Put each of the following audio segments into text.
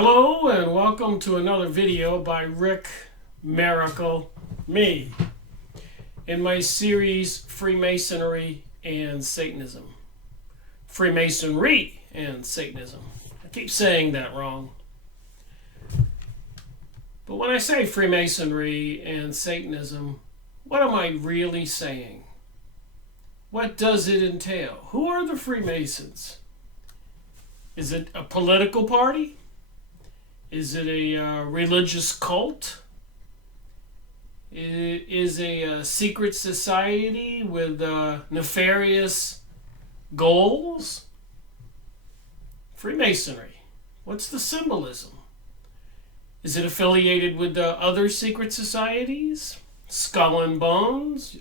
Hello and welcome to another video by Rick Miracle Me in my series Freemasonry and Satanism. Freemasonry and Satanism. I keep saying that wrong. But when I say Freemasonry and Satanism, what am I really saying? What does it entail? Who are the Freemasons? Is it a political party? Is it a religious cult? Is a secret society with nefarious goals? Freemasonry. What's the symbolism? Is it affiliated with other secret societies? Skull and Bones?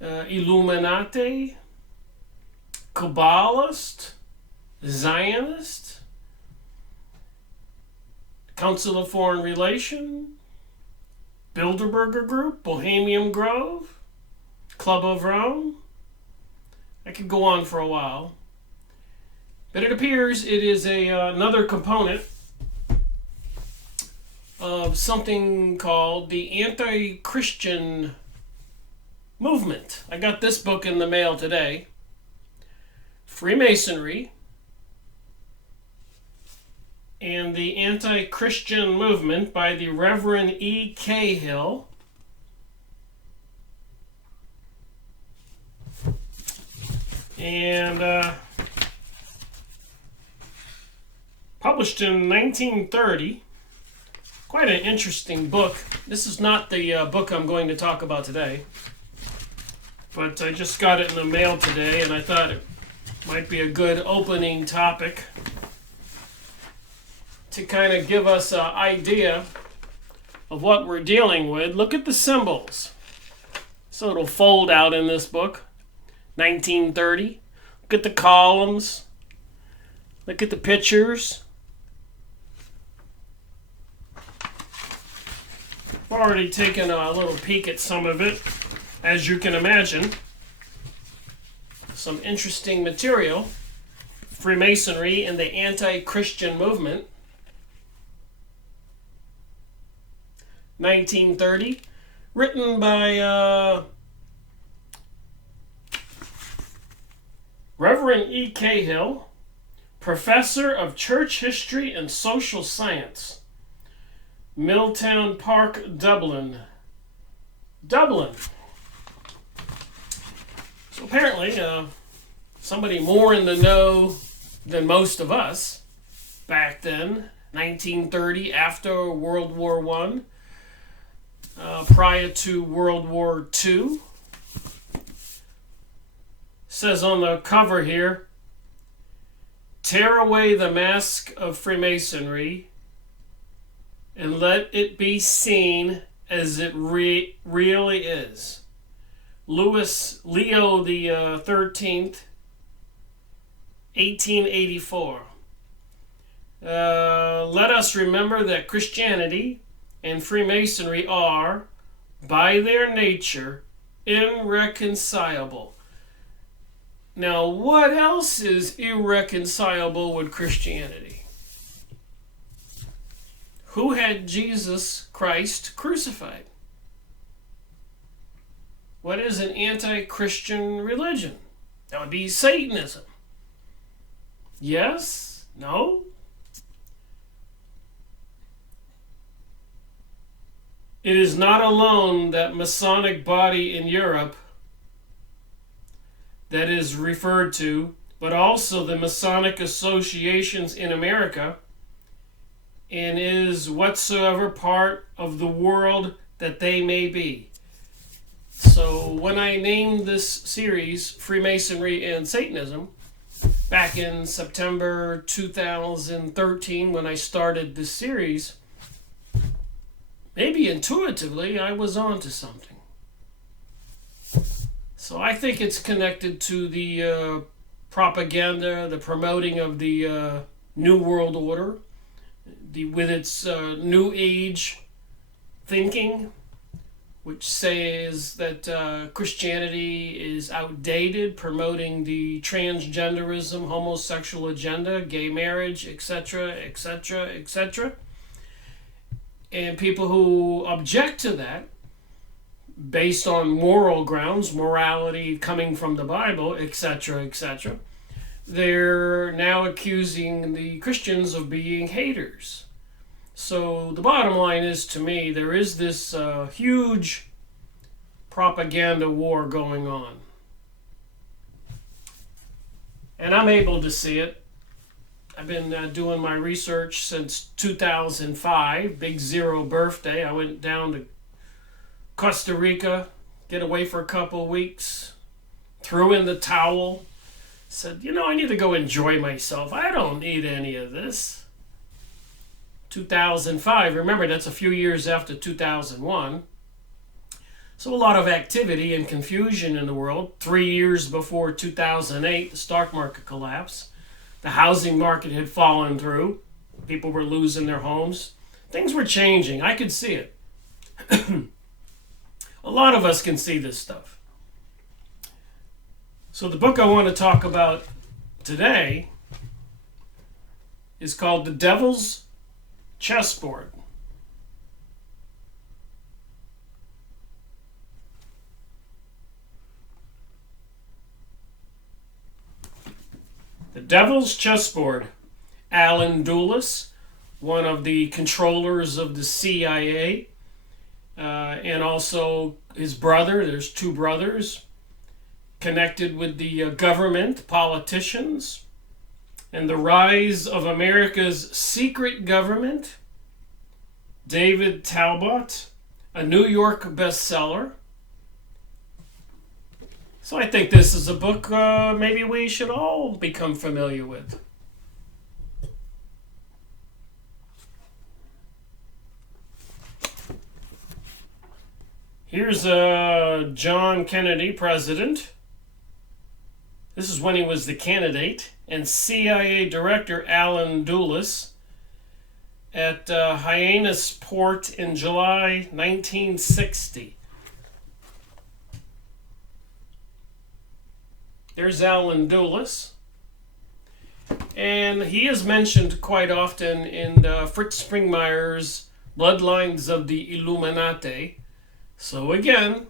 Illuminati? Kabbalist? Zionist? Council of Foreign Relations, Bilderberger Group, Bohemian Grove, Club of Rome. I could go on for a while. But it appears it is another component of something called the anti-Christian movement. I got this book in the mail today. Freemasonry and the Anti-Christian Movement by the Reverend E. Cahill. And published in 1930. Quite an interesting book. This is not the book I'm going to talk about today, but I just got it in the mail today and I thought it might be a good opening topic to kind of give us an idea of what we're dealing with. Look at the symbols. So it'll fold out in this book. 1930. Look at the columns. Look at the pictures. I've already taken a little peek at some of it, as you can imagine. Some interesting material. Freemasonry and the anti-Christian movement. 1930, written by Reverend E. Cahill, professor of church history and social science, Milltown Park, Dublin. So apparently, somebody more in the know than most of us back then, 1930, after World War I. Prior to World War II. Says on the cover here, tear away the mask of Freemasonry and let it be seen as it really is. Leo the 13th, 1884. Let us remember that Christianity and Freemasonry are, by their nature, irreconcilable. Now, what else is irreconcilable with Christianity? Who had Jesus Christ crucified? What is an anti-Christian religion? That would be Satanism. Yes? No? It is not alone that Masonic body in Europe that is referred to, but also the Masonic associations in America, and is whatsoever part of the world that they may be. So when I named this series Freemasonry and Satanism, back in September 2013 when I started this series, maybe intuitively, I was onto something. So I think it's connected to the propaganda, the promoting of the New World Order, with its New Age thinking, which says that Christianity is outdated, promoting the transgenderism, homosexual agenda, gay marriage, etc., etc., etc. And people who object to that, based on moral grounds, morality coming from the Bible, etc., etc., they're now accusing the Christians of being haters. So the bottom line is, to me, there is this huge propaganda war going on. And I'm able to see it. I've been doing my research since 2005, Big Zero birthday. I went down to Costa Rica, get away for a couple of weeks, threw in the towel, said, I need to go enjoy myself. I don't need any of this. 2005, remember that's a few years after 2001. So a lot of activity and confusion in the world. 3 years before 2008, the stock market collapsed. The housing market had fallen through. People were losing their homes. Things were changing. I could see it. A lot of us can see this stuff. So the book I want to talk about today is called The Devil's Chessboard. The Devil's Chessboard. Alan Dulles, one of the controllers of the CIA, and also his brother. There's two brothers connected with the government, politicians, and the rise of America's secret government. David Talbot, a New York bestseller. So I think this is a book maybe we should all become familiar with. Here's John Kennedy, president. This is when he was the candidate. And CIA Director Alan Dulles at Hyannis Port in July 1960. There's Alan Dulles. And he is mentioned quite often in Fritz Springmeier's Bloodlines of the Illuminati. So again,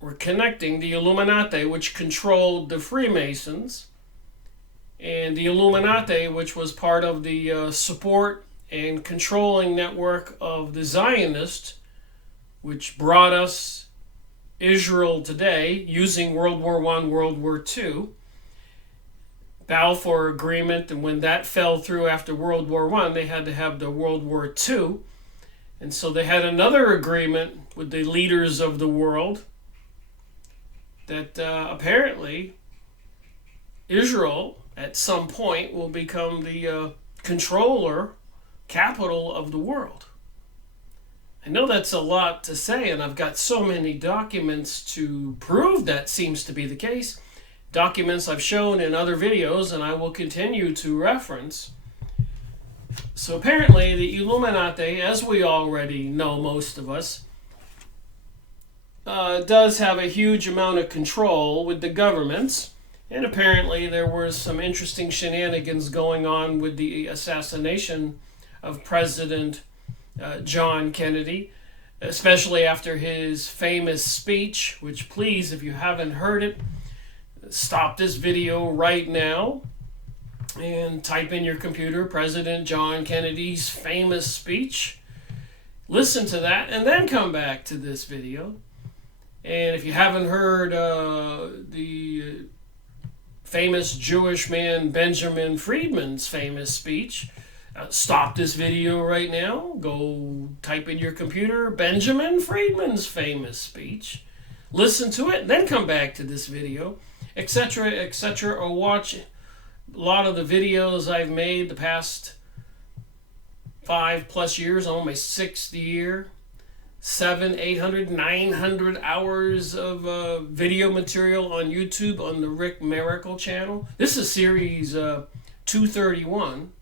we're connecting the Illuminati, which controlled the Freemasons, and the Illuminati, which was part of the support and controlling network of the Zionists, which brought us Israel today using World War I, World War II, Balfour Agreement, and when that fell through after World War I, they had to have the World War II. And so they had another agreement with the leaders of the world that apparently Israel at some point will become the controller capital of the world. I know that's a lot to say, and I've got so many documents to prove that seems to be the case. Documents I've shown in other videos, and I will continue to reference. So apparently the Illuminati, as we already know, most of us, does have a huge amount of control with the governments. And apparently there were some interesting shenanigans going on with the assassination of President John Kennedy, especially after his famous speech, which please, if you haven't heard it, stop this video right now and type in your computer President John Kennedy's famous speech. Listen to that and then come back to this video. And if you haven't heard the famous Jewish man Benjamin Friedman's famous speech, stop this video right now. Go type in your computer Benjamin Friedman's famous speech. Listen to it, then come back to this video, etc., etc., or watch a lot of the videos I've made the past 5+ years, on my 6th year. 700, 800, 900 hours of video material on YouTube on the Rick Miracle channel. This is series 231.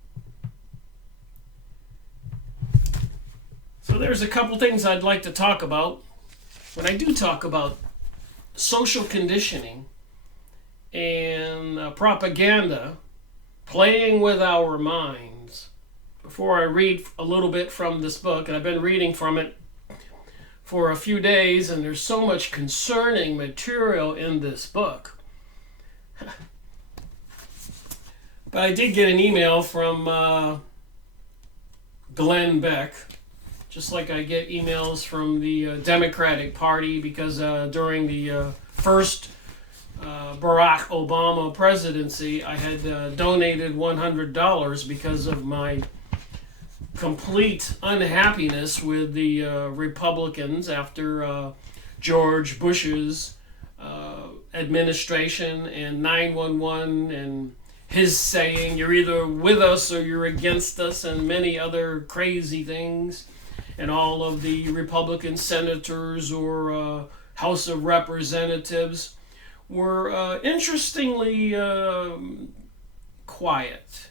So there's a couple things I'd like to talk about when I do talk about social conditioning and propaganda playing with our minds, before I read a little bit from this book, and I've been reading from it for a few days, and there's so much concerning material in this book. But I did get an email from Glenn Beck, just like I get emails from the Democratic Party, because during the first Barack Obama presidency, I had donated $100 because of my complete unhappiness with the Republicans after George Bush's administration and 911 and his saying, "You're either with us or you're against us," and many other crazy things, and all of the Republican senators or House of Representatives were interestingly quiet.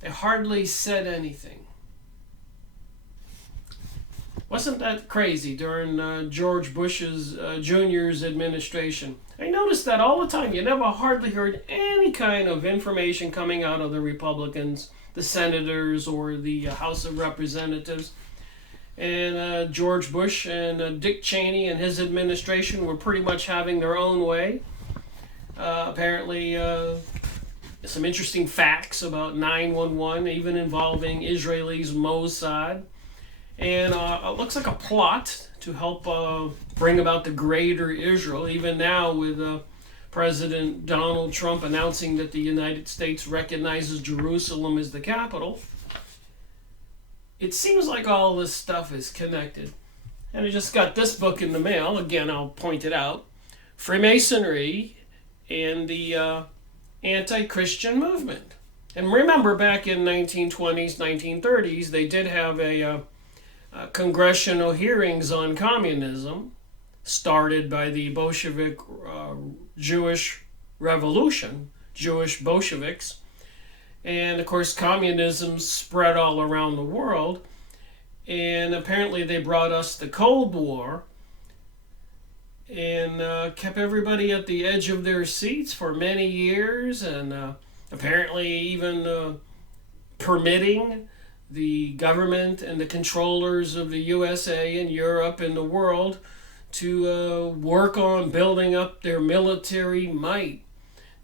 They hardly said anything. Wasn't that crazy during George Bush's Jr.'s administration? I noticed that all the time. You never hardly heard any kind of information coming out of the Republicans, the senators, or the House of Representatives. And George Bush and Dick Cheney and his administration were pretty much having their own way. Apparently, some interesting facts about 911, even involving Israelis Mossad. And it looks like a plot to help bring about the greater Israel, even now with President Donald Trump announcing that the United States recognizes Jerusalem as the capital. It seems like all this stuff is connected. And I just got this book in the mail. Again, I'll point it out. Freemasonry and the Anti-Christian Movement. And remember, back in 1920s, 1930s, they did have a congressional hearings on communism, started by the Bolshevik Jewish Revolution, Jewish Bolsheviks. And of course, communism spread all around the world. And apparently they brought us the Cold War and kept everybody at the edge of their seats for many years, and apparently even permitting the government and the controllers of the USA and Europe and the world to work on building up their military might,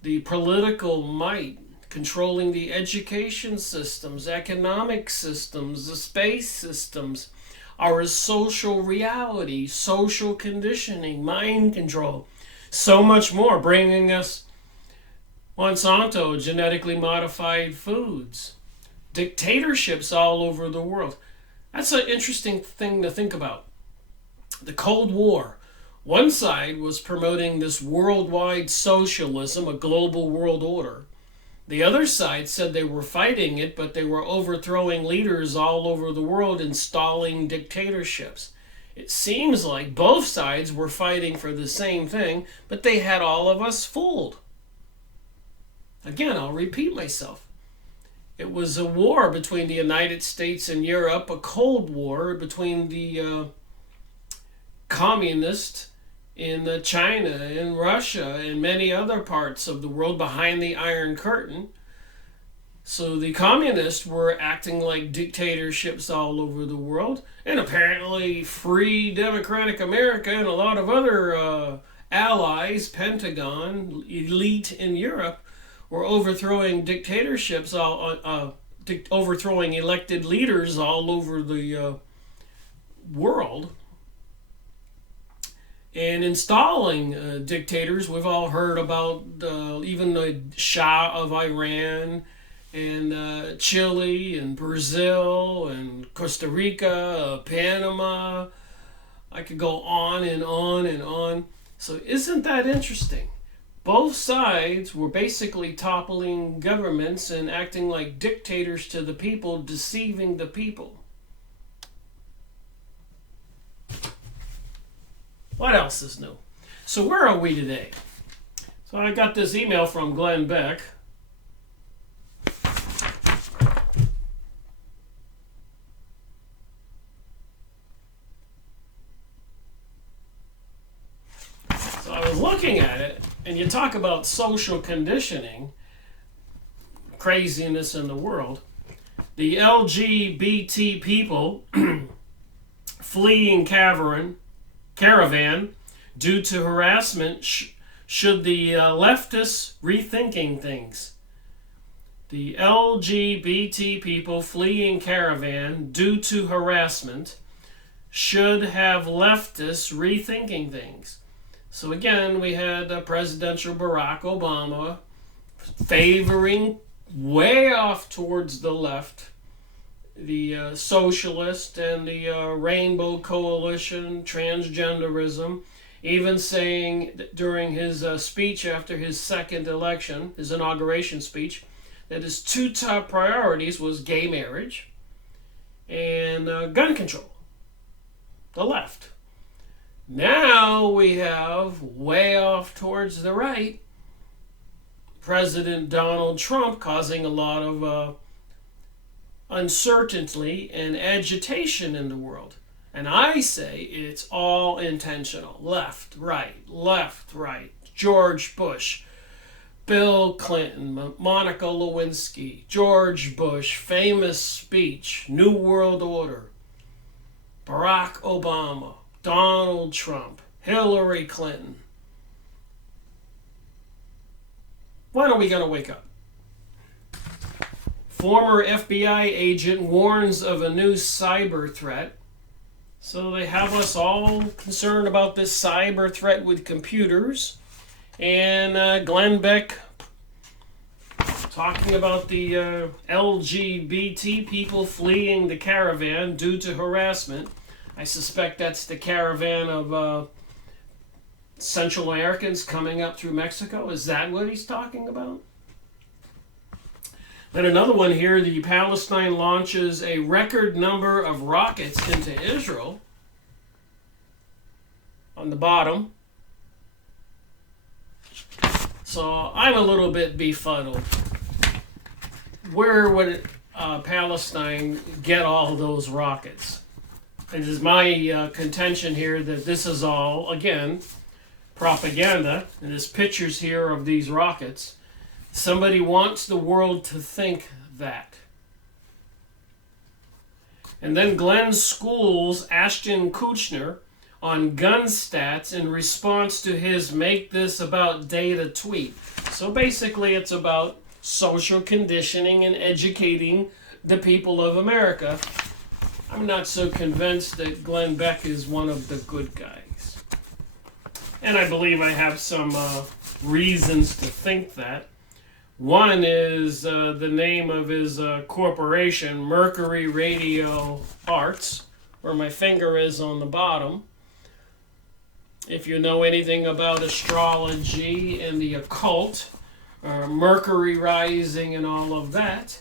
the political might, controlling the education systems, economic systems, the space systems, our social reality, social conditioning, mind control, so much more, bringing us Monsanto, genetically modified foods, dictatorships all over the world. That's an interesting thing to think about. The Cold War. One side was promoting this worldwide socialism, a global world order. The other side said they were fighting it, but they were overthrowing leaders all over the world, installing dictatorships. It seems like both sides were fighting for the same thing, but they had all of us fooled. Again, I'll repeat myself. It was a war between the United States and Europe, a Cold War between the communists in China and Russia and many other parts of the world behind the Iron Curtain. So the communists were acting like dictatorships all over the world, and apparently free democratic America and a lot of other allies, Pentagon, elite in Europe, were overthrowing dictatorships, overthrowing elected leaders all over the world, and installing dictators. We've all heard about even the Shah of Iran, and Chile, and Brazil, and Costa Rica, Panama. I could go on and on and on. So isn't that interesting? Both sides were basically toppling governments and acting like dictators to the people, deceiving the people. What else is new? So where are we today? So I got this email from Glenn Beck. looking at it, and you talk about social conditioning, craziness in the world, the LGBT people fleeing caravan due to harassment should the leftists rethinking things. The LGBT people fleeing caravan due to harassment should have leftists rethinking things. So again, we had presidential Barack Obama favoring way off towards the left, the socialist and the Rainbow Coalition, transgenderism, even saying during his speech after his second election, his inauguration speech, that his two top priorities was gay marriage and gun control. The left. Now we have, way off towards the right, President Donald Trump causing a lot of uncertainty and agitation in the world. And I say it's all intentional. Left, right. George Bush, Bill Clinton, Monica Lewinsky, George Bush, famous speech, New World Order, Barack Obama, Donald Trump, Hillary Clinton. When are we going to wake up? Former FBI agent warns of a new cyber threat. So they have us all concerned about this cyber threat with computers. And Glenn Beck talking about the LGBT people fleeing the caravan due to harassment. I suspect that's the caravan of Central Americans coming up through Mexico. Is that what he's talking about? Then another one here, the Palestine launches a record number of rockets into Israel. On the bottom. So I'm a little bit befuddled. Where would Palestine get all those rockets? It is my contention here that this is all, again, propaganda. And there's pictures here of these rockets. Somebody wants the world to think that. And then Glenn School's Ashton Kutcher on gun stats in response to his "Make This About Data" tweet. So basically it's about social conditioning and educating the people of America. I'm not so convinced that Glenn Beck is one of the good guys. And I believe I have some reasons to think that. One is the name of his corporation, Mercury Radio Arts, where my finger is on the bottom. If you know anything about astrology and the occult, Mercury rising and all of that,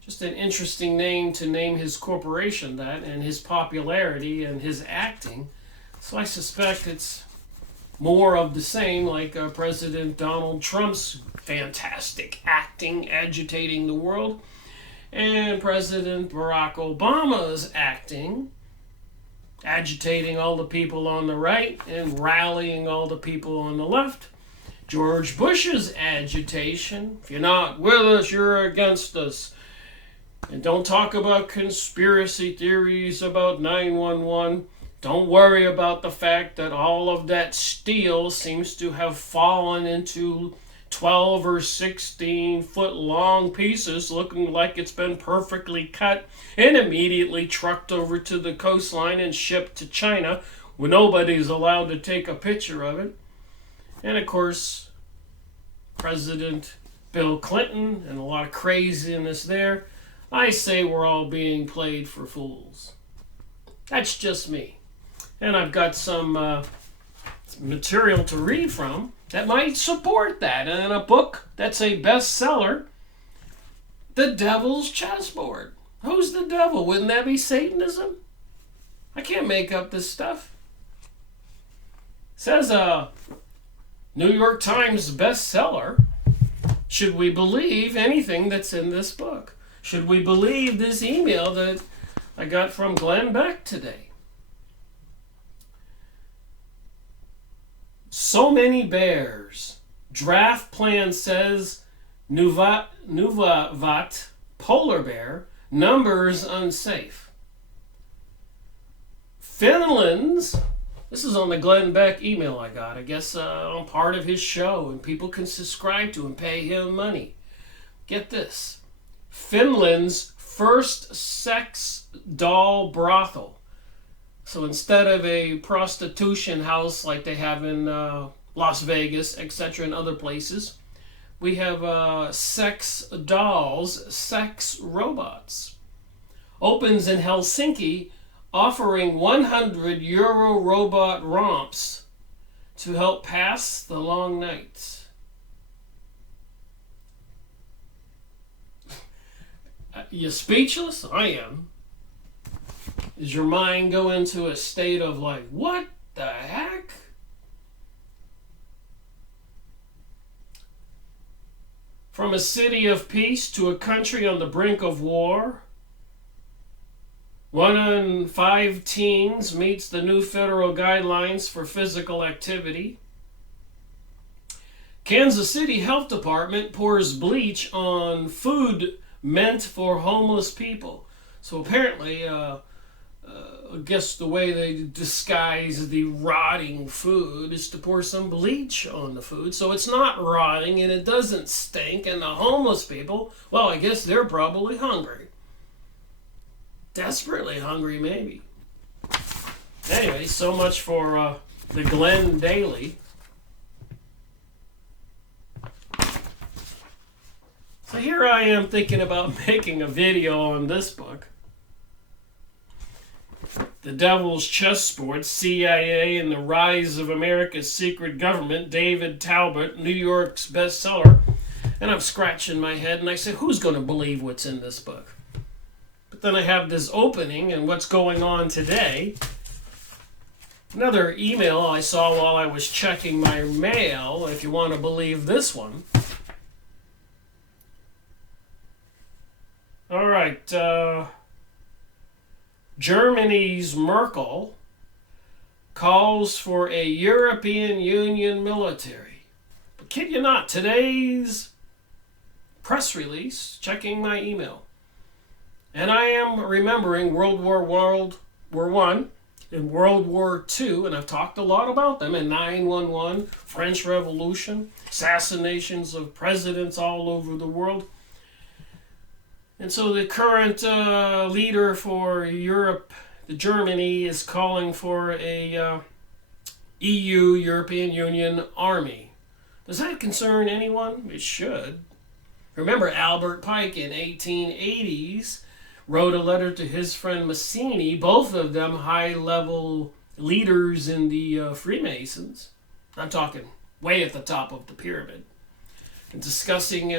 just an interesting name to name his corporation that, and his popularity and his acting. So I suspect it's more of the same, like President Donald Trump's fantastic acting, agitating the world, and President Barack Obama's acting, agitating all the people on the right and rallying all the people on the left. George Bush's agitation, if you're not with us, you're against us. And don't talk about conspiracy theories about 9/11. Don't worry about the fact that all of that steel seems to have fallen into 12 or 16 foot long pieces looking like it's been perfectly cut and immediately trucked over to the coastline and shipped to China where nobody's allowed to take a picture of it. And of course, President Bill Clinton and a lot of craziness there. I say we're all being played for fools. That's just me. And I've got some material to read from that might support that. And a book that's a bestseller, The Devil's Chessboard. Who's the devil? Wouldn't that be Satanism? I can't make up this stuff. It says New York Times bestseller. Should we believe anything that's in this book? Should we believe this email that I got from Glenn Beck today? So many bears. Draft plan says Nuvavat, polar bear, numbers unsafe. Finland's, this is on the Glenn Beck email I got, I guess on part of his show, and people can subscribe to and pay him money. Get this. Finland's first sex doll brothel. So instead of a prostitution house like they have in Las Vegas, etc., and other places, we have sex dolls, sex robots. Opens in Helsinki, offering €100 robot romps to help pass the long nights. You speechless? I am. Does your mind go into a state of like, what the heck? From a city of peace to a country on the brink of war, 1 in 5 teens meets the new federal guidelines for physical activity. Kansas City Health Department pours bleach on food meant for homeless people. So apparently, I guess the way they disguise the rotting food is to pour some bleach on the food, so it's not rotting and it doesn't stink, and the homeless people, well, I guess they're probably hungry. Desperately hungry, maybe. Anyway, so much for the Glenn Daily. So here I am thinking about making a video on this book. The Devil's Chessboard, CIA and the Rise of America's Secret Government, David Talbot, New York's bestseller. And I'm scratching my head and I say, who's going to believe what's in this book? But then I have this opening and what's going on today. Another email I saw while I was checking my mail, if you want to believe this one. All right, Germany's Merkel calls for a European Union military. But kid you not, today's press release, checking my email, and I am remembering World War I and World War II, and I've talked a lot about them, and 9/11, French Revolution, assassinations of presidents all over the world. And so the current leader for Europe, Germany, is calling for a EU, European Union army. Does that concern anyone? It should. Remember, Albert Pike in 1880s wrote a letter to his friend Mazzini, both of them high-level leaders in the Freemasons. I'm talking way at the top of the pyramid. Discussing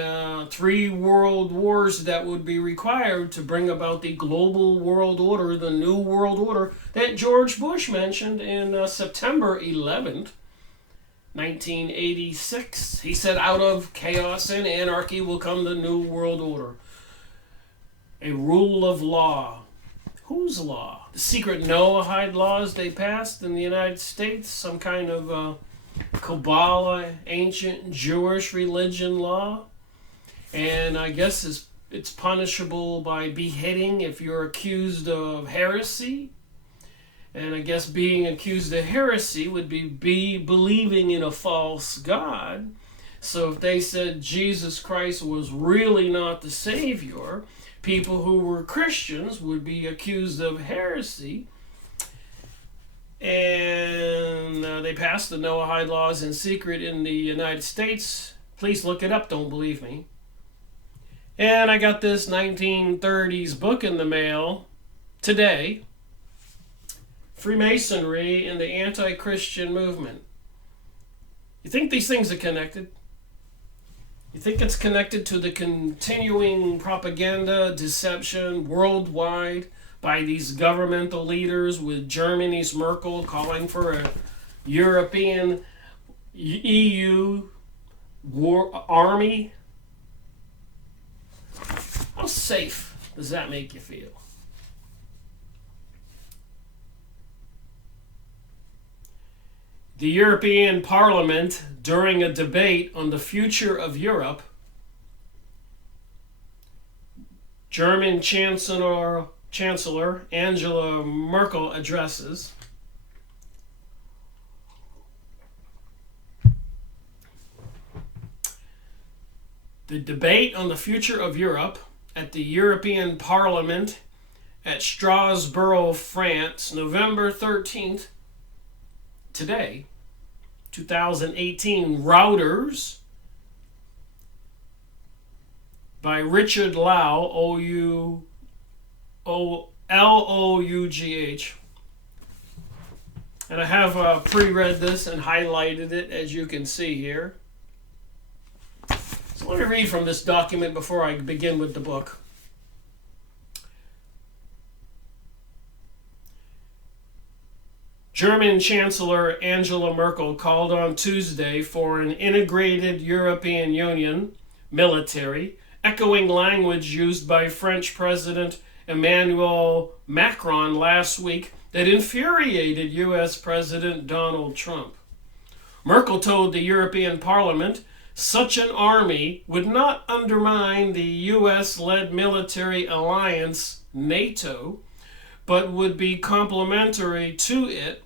3 world wars that would be required to bring about the global world order, the new world order that George Bush mentioned in September 11th, 1986. He said, out of chaos and anarchy will come the new world order. A rule of law. Whose law? The secret Noahide laws they passed in the United States? Some kind of Kabbalah, ancient Jewish religion law, and I guess it's punishable by beheading if you're accused of heresy, and I guess being accused of heresy would be believing in a false god. So if they said Jesus Christ was really not the Savior, people who were Christians would be accused of heresy. And they passed the Noahide laws in secret in the United States. Please look it up, don't believe me. And I got this 1930s book in the mail today. Freemasonry and the Anti-Christian Movement. You think these things are connected? You think it's connected to the continuing propaganda, deception worldwide by these governmental leaders, with Germany's Merkel calling for a European EU war army? How safe does that make you feel? The European Parliament, during a debate on the future of Europe, German Chancellor Angela Merkel addresses. The debate on the future of Europe at the European Parliament at Strasbourg, France, November 13th, today, 2018, Routers by Richard Lau, Lough. And I have pre-read this and highlighted it, as you can see here. So let me read from this document before I begin with the book. German Chancellor Angela Merkel called on Tuesday for an integrated European Union military, echoing language used by French President Emmanuel Macron last week that infuriated U.S. President Donald Trump. Merkel told the European Parliament such an army would not undermine the U.S.-led military alliance, NATO, but would be complementary to it.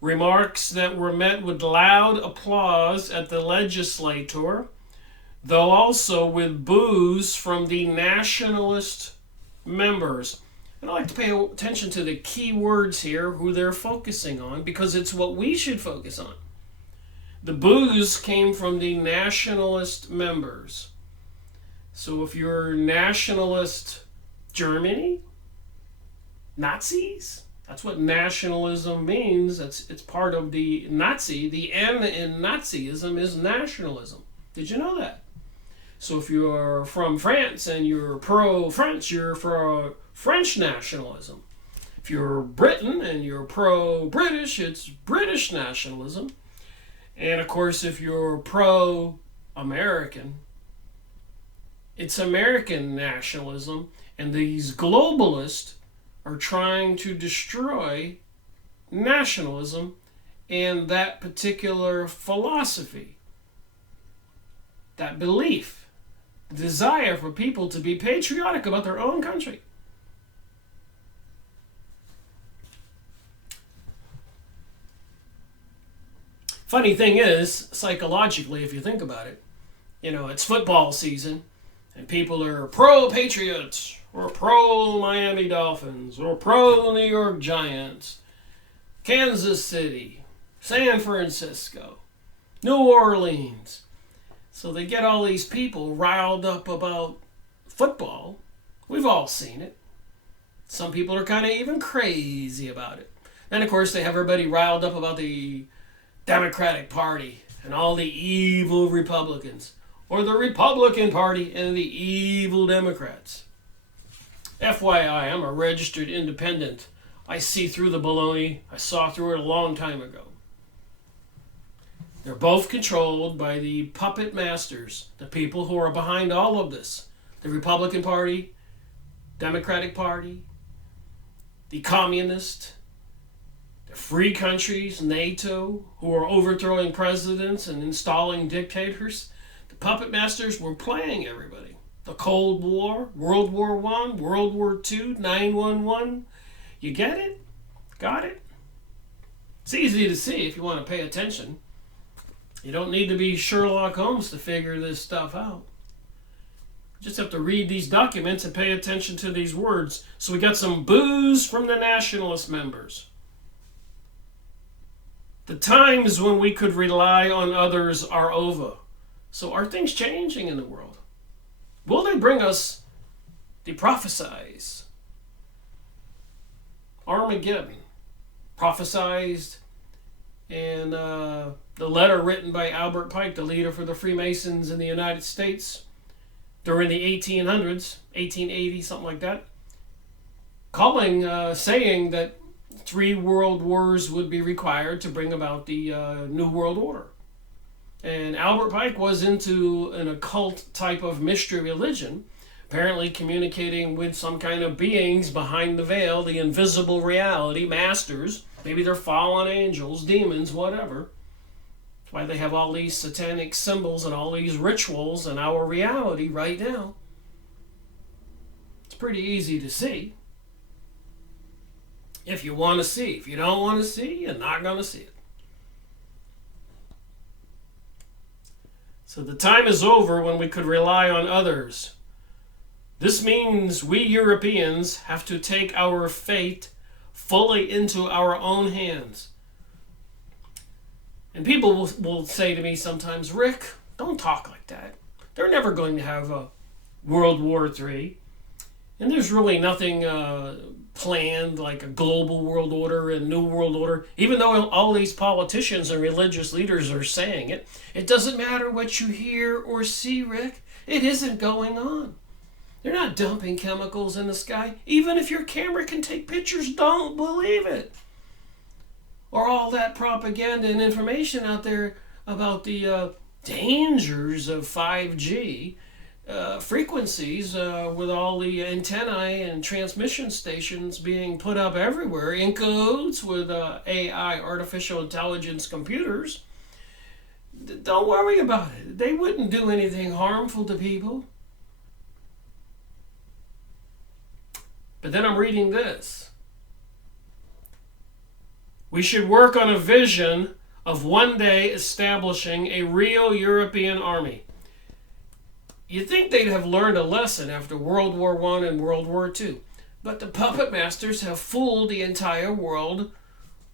Remarks that were met with loud applause at the legislature, though also with boos from the nationalist members. And I like to pay attention to the key words here, who they're focusing on, because it's what we should focus on. The boos came from the nationalist members. So if you're nationalist Germany, Nazis, that's what nationalism means. It's part of the Nazi. The N in Nazism is nationalism. Did you know that? So if you're from France and you're pro-French, you're for French nationalism. If you're Britain and you're pro-British, it's British nationalism. And of course, if you're pro-American, it's American nationalism. And these globalists are trying to destroy nationalism and that particular philosophy, that belief, desire for people to be patriotic about their own country. Funny thing is, psychologically, if you think about it, it's football season and people are pro-patriots or pro-Miami Dolphins or pro-New York Giants, Kansas City, San Francisco, New Orleans. So they get all these people riled up about football. We've all seen it. Some people are kind of even crazy about it. Then, of course, they have everybody riled up about the Democratic Party and all the evil Republicans, or the Republican Party and the evil Democrats. FYI, I'm a registered independent. I see through the baloney. I saw through it a long time ago. They're both controlled by the puppet masters, the people who are behind all of this. The Republican Party, Democratic Party, the Communist, the free countries, NATO, who are overthrowing presidents and installing dictators. The puppet masters were playing everybody. The Cold War, World War I, World War II, 9/11. You get it? Got it? It's easy to see if you want to pay attention. You don't need to be Sherlock Holmes to figure this stuff out. You just have to read these documents and pay attention to these words. So we got some boos from the nationalist members. The times when we could rely on others are over. So are things changing in the world? Will they bring us the prophesies? Armageddon, prophesized in the letter written by Albert Pike, the leader for the Freemasons in the United States during the 1800s, 1880, something like that, saying that 3 world wars would be required to bring about the New World Order. And Albert Pike was into an occult type of mystery religion, apparently communicating with some kind of beings behind the veil, the invisible reality, masters, maybe they're fallen angels, demons, whatever. That's why they have all these satanic symbols and all these rituals in our reality right now. It's pretty easy to see. If you want to see. If you don't want to see, you're not going to see it. So the time is over when we could rely on others. This means we Europeans have to take our fate fully into our own hands. And people will say to me sometimes, Rick, don't talk like that. They're never going to have a World War III. And there's really nothing planned like a global world order and new world order. Even though all these politicians and religious leaders are saying it, it doesn't matter what you hear or see, Rick. It isn't going on. They're not dumping chemicals in the sky. Even if your camera can take pictures, don't believe it. Or all that propaganda and information out there about the dangers of 5G frequencies with all the antennae and transmission stations being put up everywhere in cahoots with AI, artificial intelligence computers. Don't worry about it. They wouldn't do anything harmful to people. But then I'm reading this. We should work on a vision of one day establishing a real European army. You'd think they'd have learned a lesson after World War I and World War II. But the puppet masters have fooled the entire world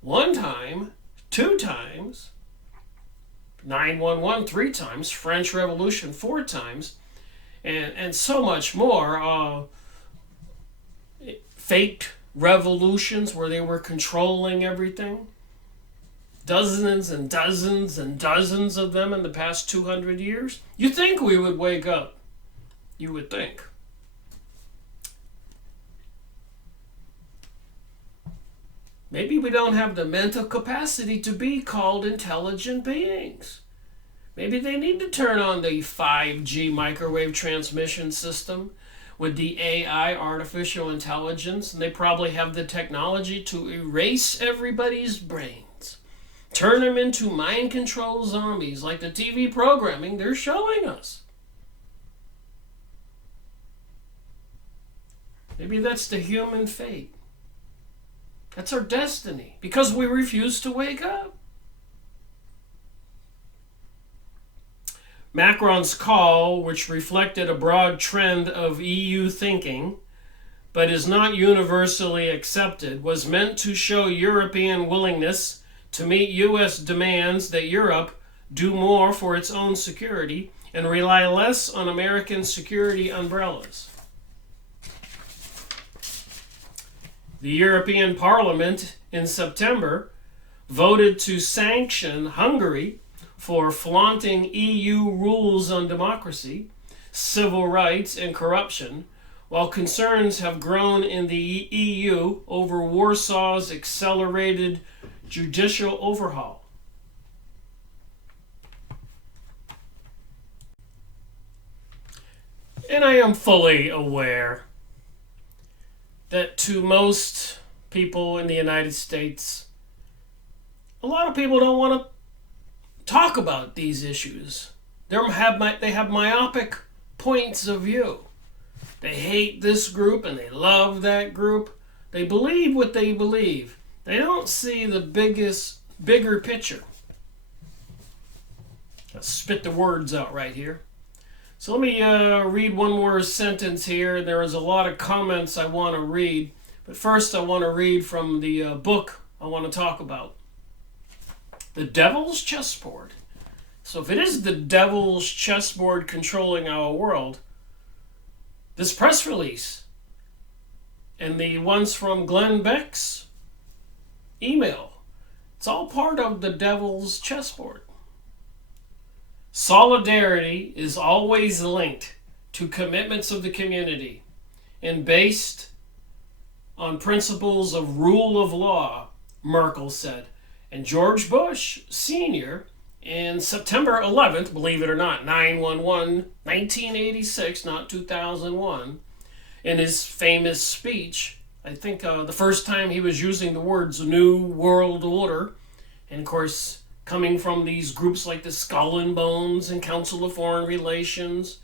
one time, two times, 9/11 three times, French Revolution 4 times, and so much more. Fake revolutions where they were controlling everything. Dozens and dozens and dozens of them in the past 200 years. You think we would wake up. You would think. Maybe we don't have the mental capacity to be called intelligent beings. Maybe they need to turn on the 5G microwave transmission system with the AI, artificial intelligence, and they probably have the technology to erase everybody's brains. Turn them into mind control zombies like the TV programming they're showing us. Maybe that's the human fate. That's our destiny, because we refuse to wake up. Macron's call, which reflected a broad trend of EU thinking, but is not universally accepted, was meant to show European willingness to meet U.S. demands that Europe do more for its own security and rely less on American security umbrellas. The European Parliament in September voted to sanction Hungary for flaunting EU rules on democracy, civil rights, and corruption, while concerns have grown in the EU over Warsaw's accelerated judicial overhaul. And I am fully aware that to most people in the United States, a lot of people don't want to talk about these issues. They have myopic points of view. They hate this group and they love that group. They believe what they believe. They don't see the bigger picture. I'll spit the words out right here. So let me read one more sentence here. There is a lot of comments I want to read, but first I want to read from the book I want to talk about. The Devil's Chessboard. So if it is the Devil's Chessboard controlling our world, this press release and the ones from Glenn Beck's email, it's all part of the Devil's Chessboard. Solidarity is always linked to commitments of the community and based on principles of rule of law, Merkel said. And George Bush Sr. in September 11th, believe it or not, 9/11, 1986, not 2001, in his famous speech, I think the first time he was using the words New World Order, and of course coming from these groups like the Skull and Bones and Council of Foreign Relations,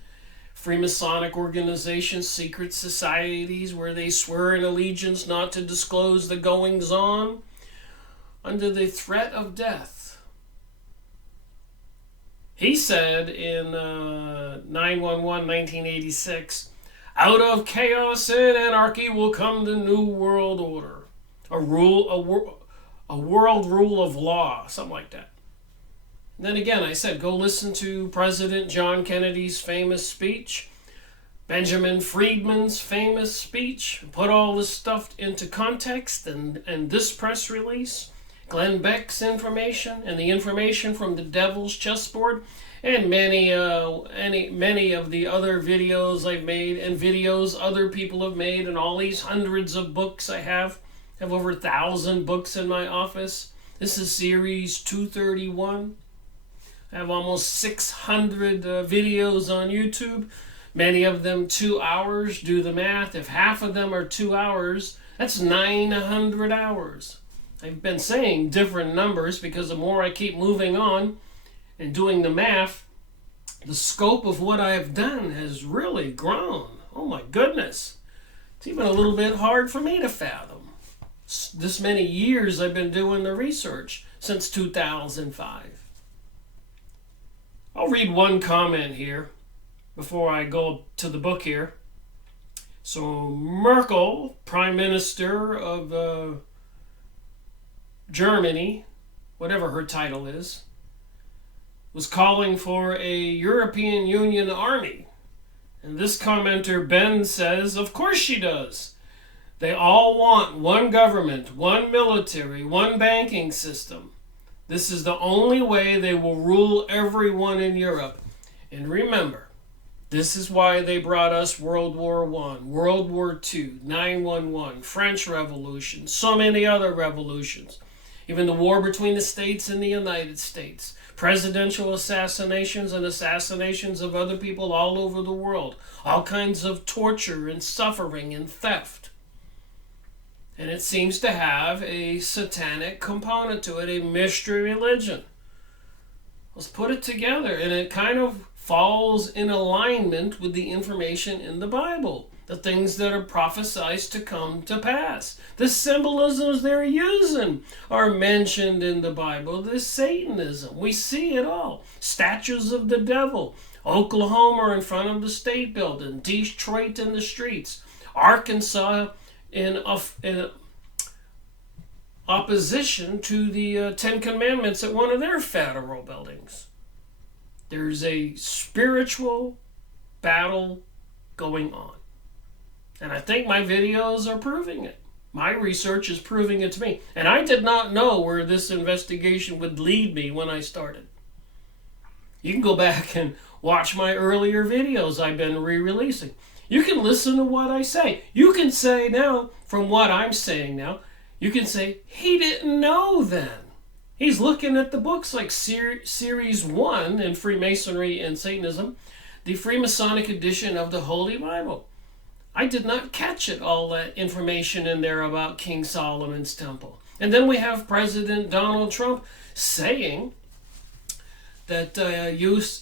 Freemasonic organizations, secret societies where they swear an allegiance not to disclose the goings-on under the threat of death. He said in 9/11/1986, out of chaos and anarchy will come the new world order, a world rule of law, something like that. And then again, I said, go listen to President John Kennedy's famous speech, Benjamin Friedman's famous speech, put all this stuff into context, and this press release, Glenn Beck's information, and the information from the Devil's Chessboard, and many of the other videos I've made, and videos other people have made, and all these hundreds of books I have over 1,000 books in my office. This is series 231. I have almost 600 videos on YouTube, many of them 2 hours. Do the math. If half of them are 2 hours, that's 900 hours. I've been saying different numbers because the more I keep moving on and doing the math, the scope of what I've done has really grown. Oh my goodness. It's even a little bit hard for me to fathom. This many years I've been doing the research, since 2005. I'll read one comment here before I go to the book here. So Merkel, Prime Minister of Germany, whatever her title is, was calling for a European Union army. And this commenter, Ben, says, of course she does. They all want one government, one military, one banking system. This is the only way they will rule everyone in Europe. And remember, this is why they brought us World War I, World War II, 9/11, French Revolution, so many other revolutions. Even the war between the States and the United States. Presidential assassinations and assassinations of other people all over the world. All kinds of torture and suffering and theft. And it seems to have a satanic component to it, a mystery religion. Let's put it together, and it kind of falls in alignment with the information in the Bible, the things that are prophesied to come to pass. The symbolisms they're using are mentioned in the Bible. The Satanism, we see it all. Statues of the devil, Oklahoma in front of the state building, Detroit in the streets, Arkansas in opposition to the Ten Commandments at one of their federal buildings. There's a spiritual battle going on. And I think my videos are proving it. My research is proving it to me. And I did not know where this investigation would lead me when I started. You can go back and watch my earlier videos I've been re-releasing. You can listen to what I say. You can say now, from what I'm saying now, you can say, he didn't know then. He's looking at the books like Series 1 in Freemasonry and Satanism, the Freemasonic edition of the Holy Bible. I did not catch it, all that information in there about King Solomon's temple. And then we have President Donald Trump saying that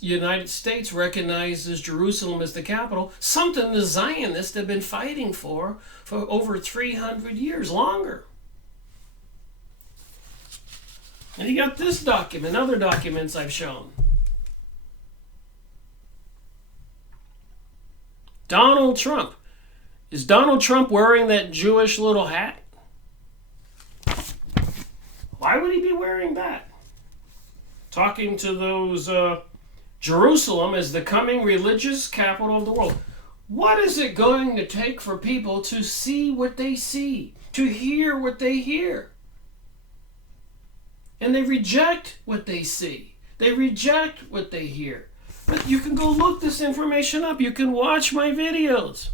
United States recognizes Jerusalem as the capital, something the Zionists have been fighting for over 300 years, longer. And you got this document, other documents I've shown. Donald Trump. Is Donald Trump wearing that Jewish little hat? Why would he be wearing that? Talking to those Jerusalem as the coming religious capital of the world. What is it going to take for people to see what they see, to hear what they hear? And they reject what they see. They reject what they hear. But you can go look this information up. You can watch my videos.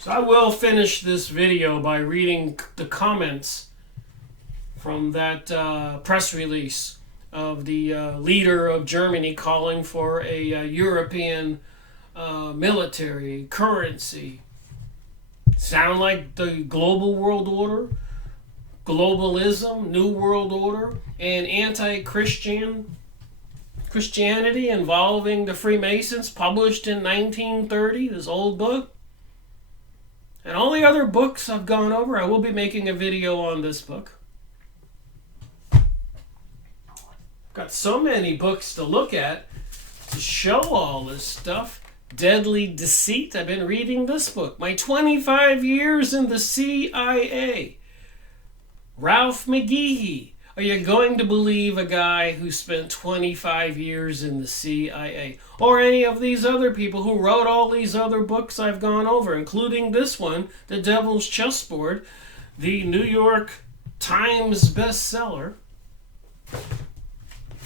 So I will finish this video by reading the comments from that press release of the leader of Germany calling for a European military, currency. Sound like the global world order, globalism, new world order, and Christianity involving the Freemasons, published in 1930, this old book. And all the other books I've gone over, I will be making a video on this book. Got so many books to look at to show all this stuff. Deadly Deceit, I've been reading this book. My 25 years in the CIA. Ralph McGehee. Are you going to believe a guy who spent 25 years in the CIA? Or any of these other people who wrote all these other books I've gone over, including this one, The Devil's Chessboard, the New York Times bestseller.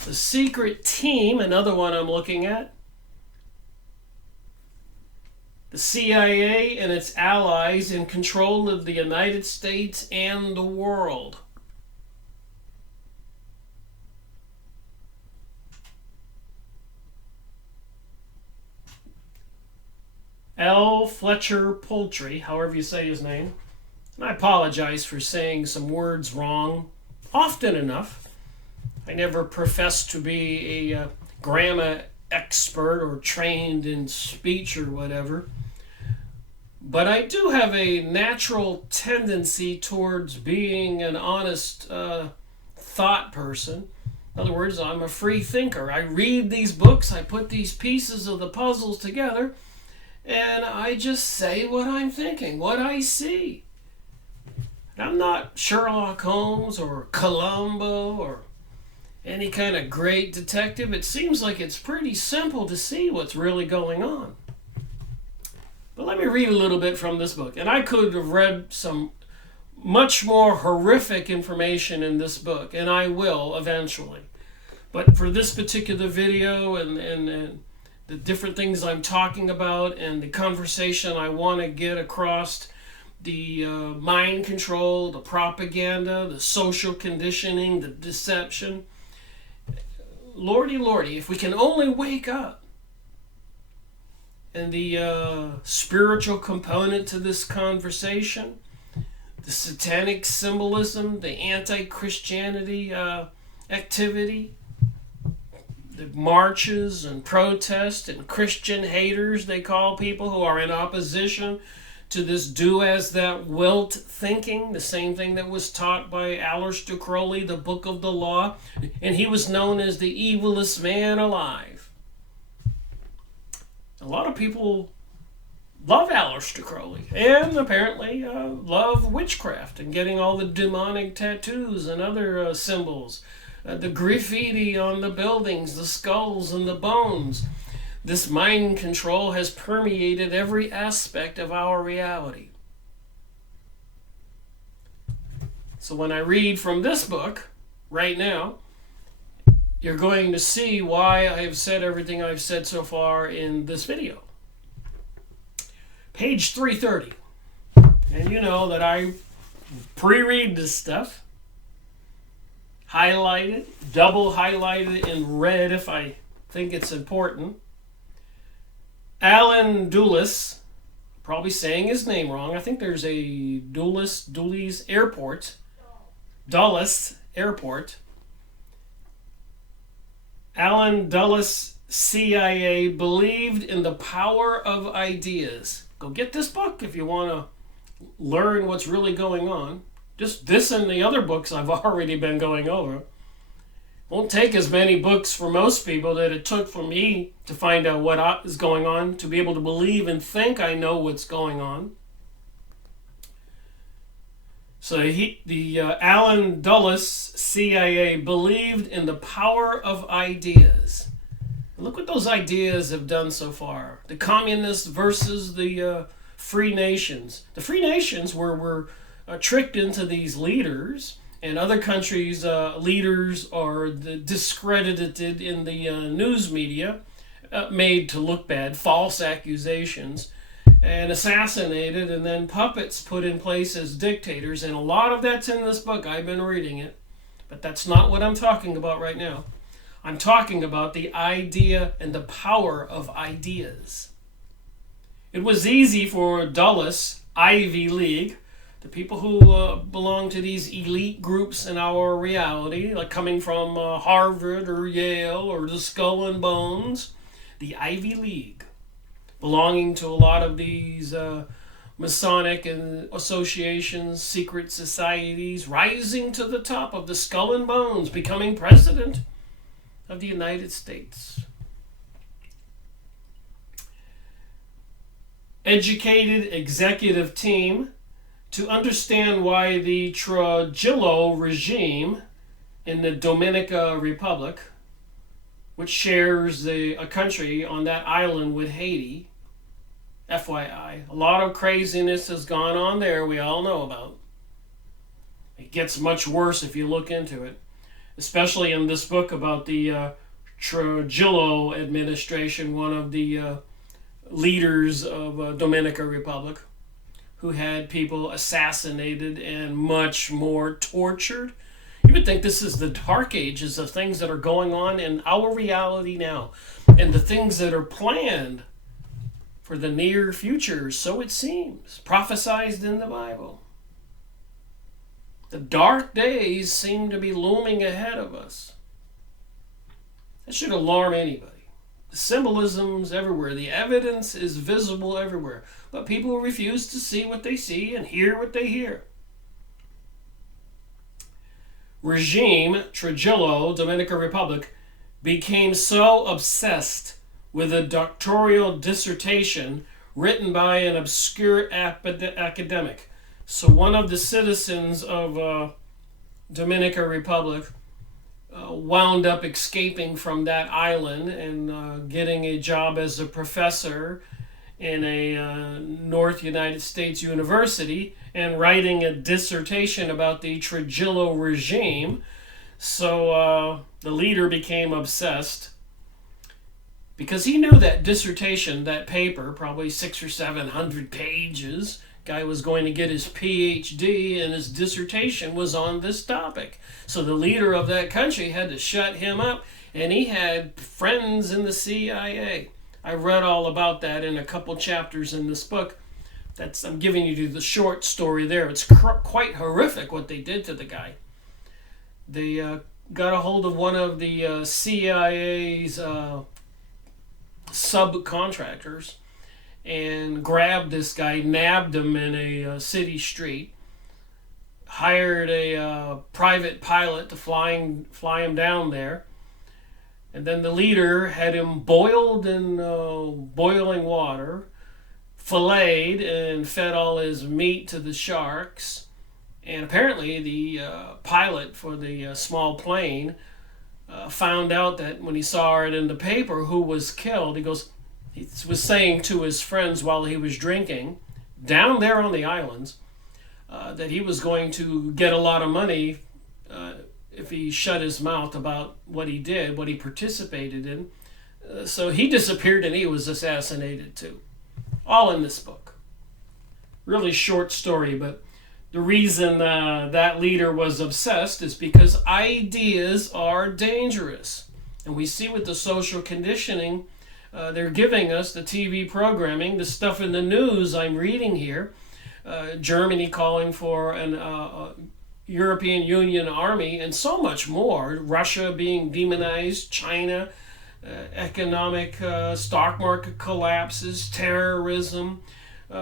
The Secret Team, another one I'm looking at. The CIA and its allies in control of the United States and the world. L. Fletcher Poultry, however you say his name. And I apologize for saying some words wrong often enough. I never professed to be a grammar expert or trained in speech or whatever. But I do have a natural tendency towards being an honest thought person. In other words, I'm a free thinker. I read these books, I put these pieces of the puzzles together, and I just say what I'm thinking, what I see. And I'm not Sherlock Holmes or Columbo or any kind of great detective. It seems like it's pretty simple to see what's really going on. But let me read a little bit from this book. And I could have read some much more horrific information in this book, and I will eventually. But for this particular video and the different things I'm talking about and the conversation I want to get across, the mind control, the propaganda, the social conditioning, the deception. Lordy, lordy, if we can only wake up. And the spiritual component to this conversation, the satanic symbolism, the anti-Christianity activity, the marches and protests and Christian haters, they call people who are in opposition to this do-as-thou-wilt thinking, the same thing that was taught by Aleister Crowley, the Book of the Law, and he was known as the evilest man alive. A lot of people love Aleister Crowley and apparently love witchcraft and getting all the demonic tattoos and other symbols, the graffiti on the buildings, the skulls and the bones. This mind control has permeated every aspect of our reality. So when I read from this book right now, you're going to see why I have said everything I've said so far in this video. Page 330. And you know that I pre-read this stuff, highlight it, double highlight it in red if I think it's important. Alan Dulles, probably saying his name wrong. I think there's a Dulles Airport. Dulles Airport. Alan Dulles, CIA, believed in the power of ideas. Go get this book if you want to learn what's really going on. Just this and the other books I've already been going over. Won't take as many books for most people that it took for me to find out what is going on, to be able to believe and think I know what's going on. So Alan Dulles, CIA, believed in the power of ideas. And look what those ideas have done so far. The communists versus the free nations. The free nations were tricked into these leaders, and other countries' leaders are discredited in the news media, made to look bad, false accusations, and assassinated, and then puppets put in place as dictators. And a lot of that's in this book. I've been reading it. But that's not what I'm talking about right now. I'm talking about the idea and the power of ideas. It was easy for Dulles, Ivy League, the people who belong to these elite groups in our reality, like coming from Harvard or Yale or the Skull and Bones, the Ivy League, belonging to a lot of these Masonic and associations, secret societies, rising to the top of the Skull and Bones, becoming president of the United States. Educated executive team to understand why the Trujillo regime in the Dominican Republic, which shares a country on that island with Haiti, FYI, a lot of craziness has gone on there we all know about. It gets much worse if you look into it, especially in this book about the Trujillo administration, one of the leaders of Dominican Republic, who had people assassinated and much more tortured. You would think this is the dark ages of things that are going on in our reality now, and the things that are planned for the near future, so it seems, prophesied in the Bible. The dark days seem to be looming ahead of us. That should alarm anybody. The symbolism's everywhere. The evidence is visible everywhere. But people refuse to see what they see and hear what they hear. Regime, Trujillo, Dominican Republic, became so obsessed with a doctoral dissertation written by an obscure academic. So one of the citizens of Dominican Republic wound up escaping from that island and getting a job as a professor in a North United States university and writing a dissertation about the Trujillo regime. So the leader became obsessed because he knew that dissertation, that paper, probably 600 or 700 pages, guy was going to get his PhD and his dissertation was on this topic. So the leader of that country had to shut him up, and he had friends in the CIA. I read all about that in a couple chapters in this book. I'm giving you the short story there. It's quite horrific what they did to the guy. They got a hold of one of the CIA's subcontractors and grabbed this guy, nabbed him in a city street, hired a private pilot to fly him down there, and then the leader had him boiled in boiling water, filleted, and fed all his meat to the sharks. And apparently the pilot for the small plane found out that when he saw it in the paper who was killed, he was saying to his friends while he was drinking down there on the islands that he was going to get a lot of money if he shut his mouth about what he did, what he participated in. So he disappeared and he was assassinated too. All in this book. Really short story, but the reason that leader was obsessed is because ideas are dangerous. And we see with the social conditioning they're giving us, the TV programming, the stuff in the news I'm reading here, Germany calling for an European Union army, and so much more, Russia being demonized, China, economic stock market collapses, terrorism,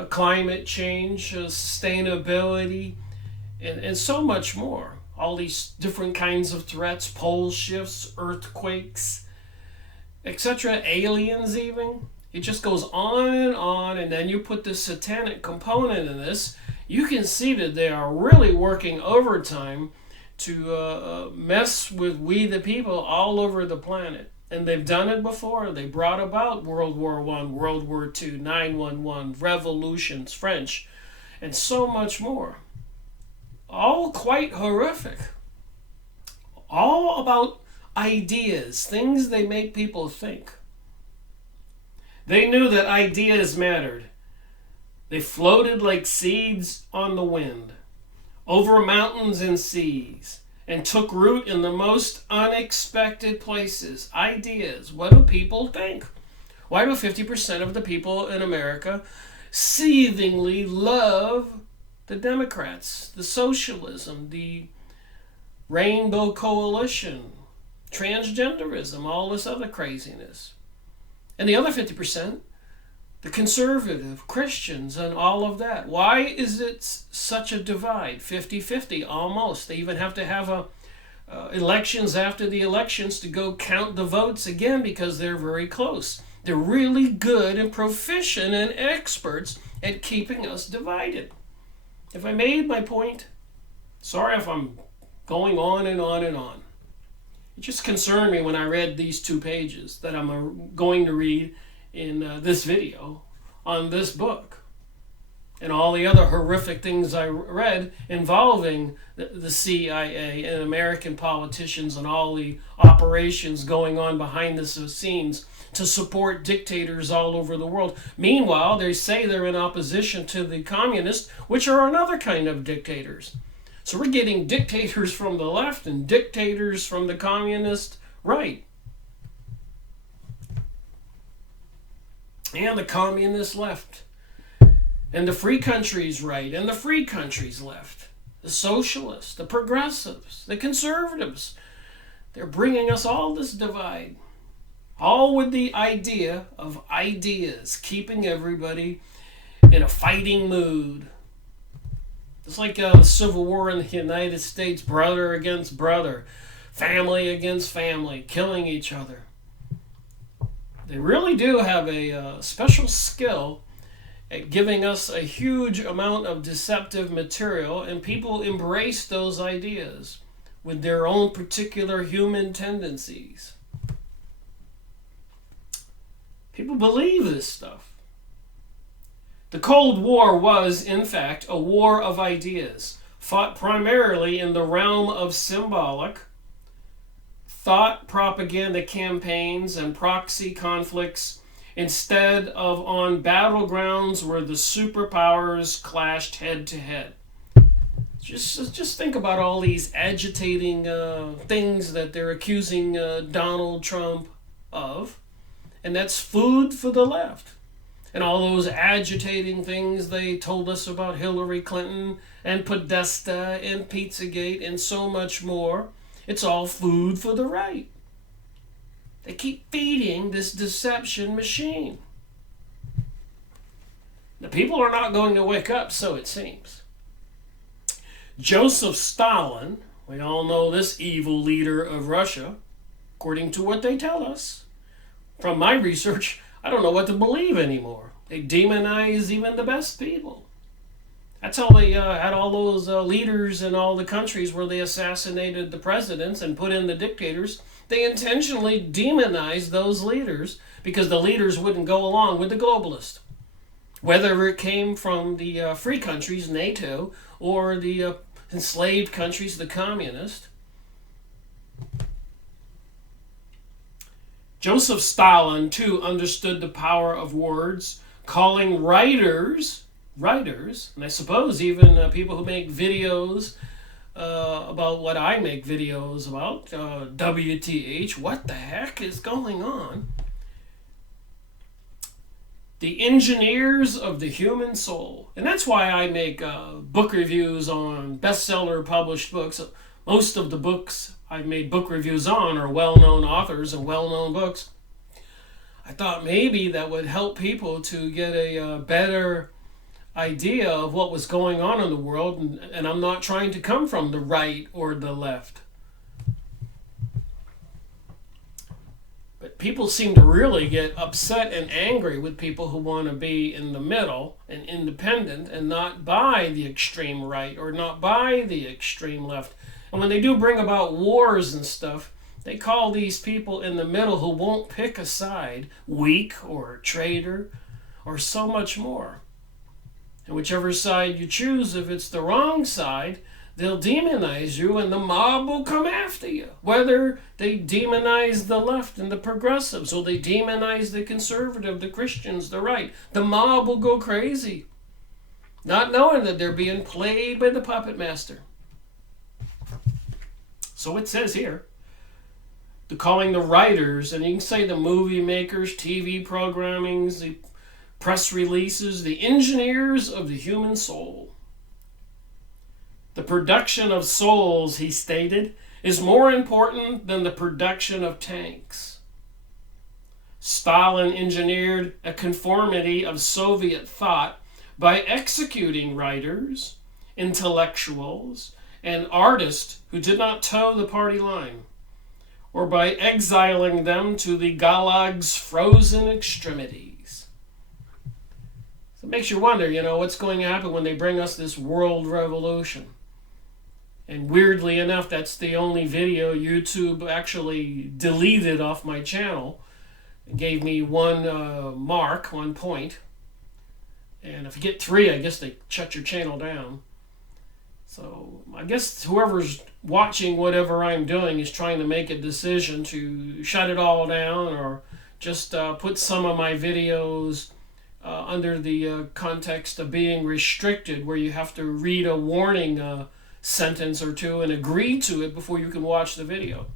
climate change, sustainability, and so much more. All these different kinds of threats, pole shifts, earthquakes, etc., aliens even. It just goes on, and then you put the satanic component in this, you can see that they are really working overtime to mess with we the people all over the planet. And they've done it before. They brought about World War I, World War II, 9/11, revolutions, French, and so much more. All quite horrific. All about ideas, things they make people think. They knew that ideas mattered. They floated like seeds on the wind, over mountains and seas, and took root in the most unexpected places. Ideas. What do people think? Why do 50% of the people in America seethingly love the Democrats, the socialism, the Rainbow Coalition, transgenderism, all this other craziness? And the other 50%, the conservative Christians and all of that. Why is it such a divide? 50-50 almost. They even have to have elections after the elections to go count the votes again because they're very close. They're really good and proficient and experts at keeping us divided. Have I made my point? Sorry if I'm going on and on and on. It just concerned me when I read these 2 pages that I'm going to read in this video on this book and all the other horrific things I read involving the CIA and American politicians and all the operations going on behind the scenes to support dictators all over the world. Meanwhile, they say they're in opposition to the communists, which are another kind of dictators. So we're getting dictators from the left and dictators from the communist right. And the communist left. And the free countries right. And the free countries left. The socialists, the progressives, the conservatives. They're bringing us all this divide. All with the idea of ideas, keeping everybody in a fighting mood. It's like the Civil War in the United States, brother against brother, family against family, killing each other. They really do have a special skill at giving us a huge amount of deceptive material, and people embrace those ideas with their own particular human tendencies. People believe this stuff. The Cold War was, in fact, a war of ideas, fought primarily in the realm of symbolic, thought propaganda campaigns and proxy conflicts instead of on battlegrounds where the superpowers clashed head to head. Just think about all these agitating things that they're accusing Donald Trump of, and that's food for the left. And all those agitating things they told us about Hillary Clinton and Podesta and Pizzagate and so much more. It's all food for the right. They keep feeding this deception machine. The people are not going to wake up, so it seems. Joseph Stalin, we all know this evil leader of Russia, according to what they tell us. From my research, I don't know what to believe anymore. They demonize even the best people. That's how they had all those leaders in all the countries where they assassinated the presidents and put in the dictators. They intentionally demonized those leaders because the leaders wouldn't go along with the globalists. Whether it came from the free countries, NATO, or the enslaved countries, the communists. Joseph Stalin, too, understood the power of words, calling writers, and I suppose even people who make videos about what I make videos about, WTH, what the heck is going on? The engineers of the human soul. And that's why I make book reviews on bestseller published books. Most of the books I've made book reviews on are well-known authors and well-known books. I thought maybe that would help people to get a better idea of what was going on in the world, and I'm not trying to come from the right or the left. But people seem to really get upset and angry with people who want to be in the middle and independent and not buy the extreme right or not buy the extreme left. And when they do bring about wars and stuff, they call these people in the middle who won't pick a side weak or a traitor or so much more. And whichever side you choose, if it's the wrong side, they'll demonize you and the mob will come after you. Whether they demonize the left and the progressives or they demonize the conservative, the Christians, the right, the mob will go crazy, not knowing that they're being played by the puppet master. So it says here, calling the writers, and you can say the movie makers, TV programmings, the press releases, the engineers of the human soul. The production of souls, he stated, is more important than the production of tanks. Stalin engineered a conformity of Soviet thought by executing writers, intellectuals, and artists who did not toe the party line, or by exiling them to the Gulag's frozen extremities. So it makes you wonder, what's going to happen when they bring us this world revolution. And weirdly enough, that's the only video YouTube actually deleted off my channel. It gave me one point. And if you get 3, I guess they shut your channel down. So I guess whoever's watching whatever I'm doing is trying to make a decision to shut it all down, or just put some of my videos under the context of being restricted, where you have to read a warning sentence or two and agree to it before you can watch the video.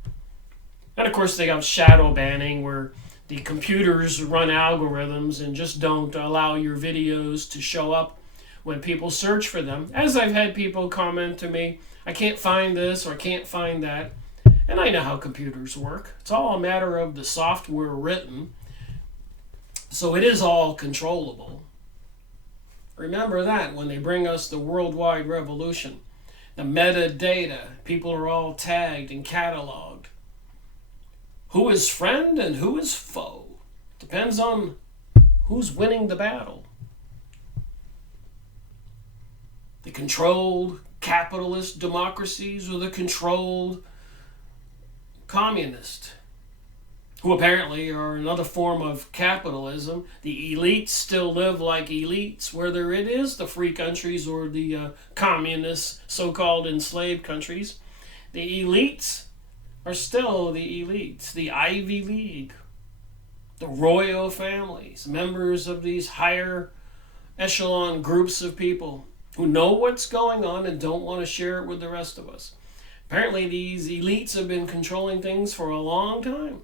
And of course they have shadow banning, where the computers run algorithms and just don't allow your videos to show up when people search for them. As I've had people comment to me, I can't find this or I can't find that. And I know how computers work. It's all a matter of the software written. So it is all controllable. Remember that when they bring us the worldwide revolution. The metadata, people are all tagged and cataloged. Who is friend and who is foe? Depends on who's winning the battle. The controlled capitalist democracies or the controlled communist, who apparently are another form of capitalism. The elites still live like elites, whether it is the free countries or the communist, so-called enslaved countries. The elites are still the elites, the Ivy League, the royal families, members of these higher echelon groups of people who know what's going on and don't want to share it with the rest of us. Apparently these elites have been controlling things for a long time,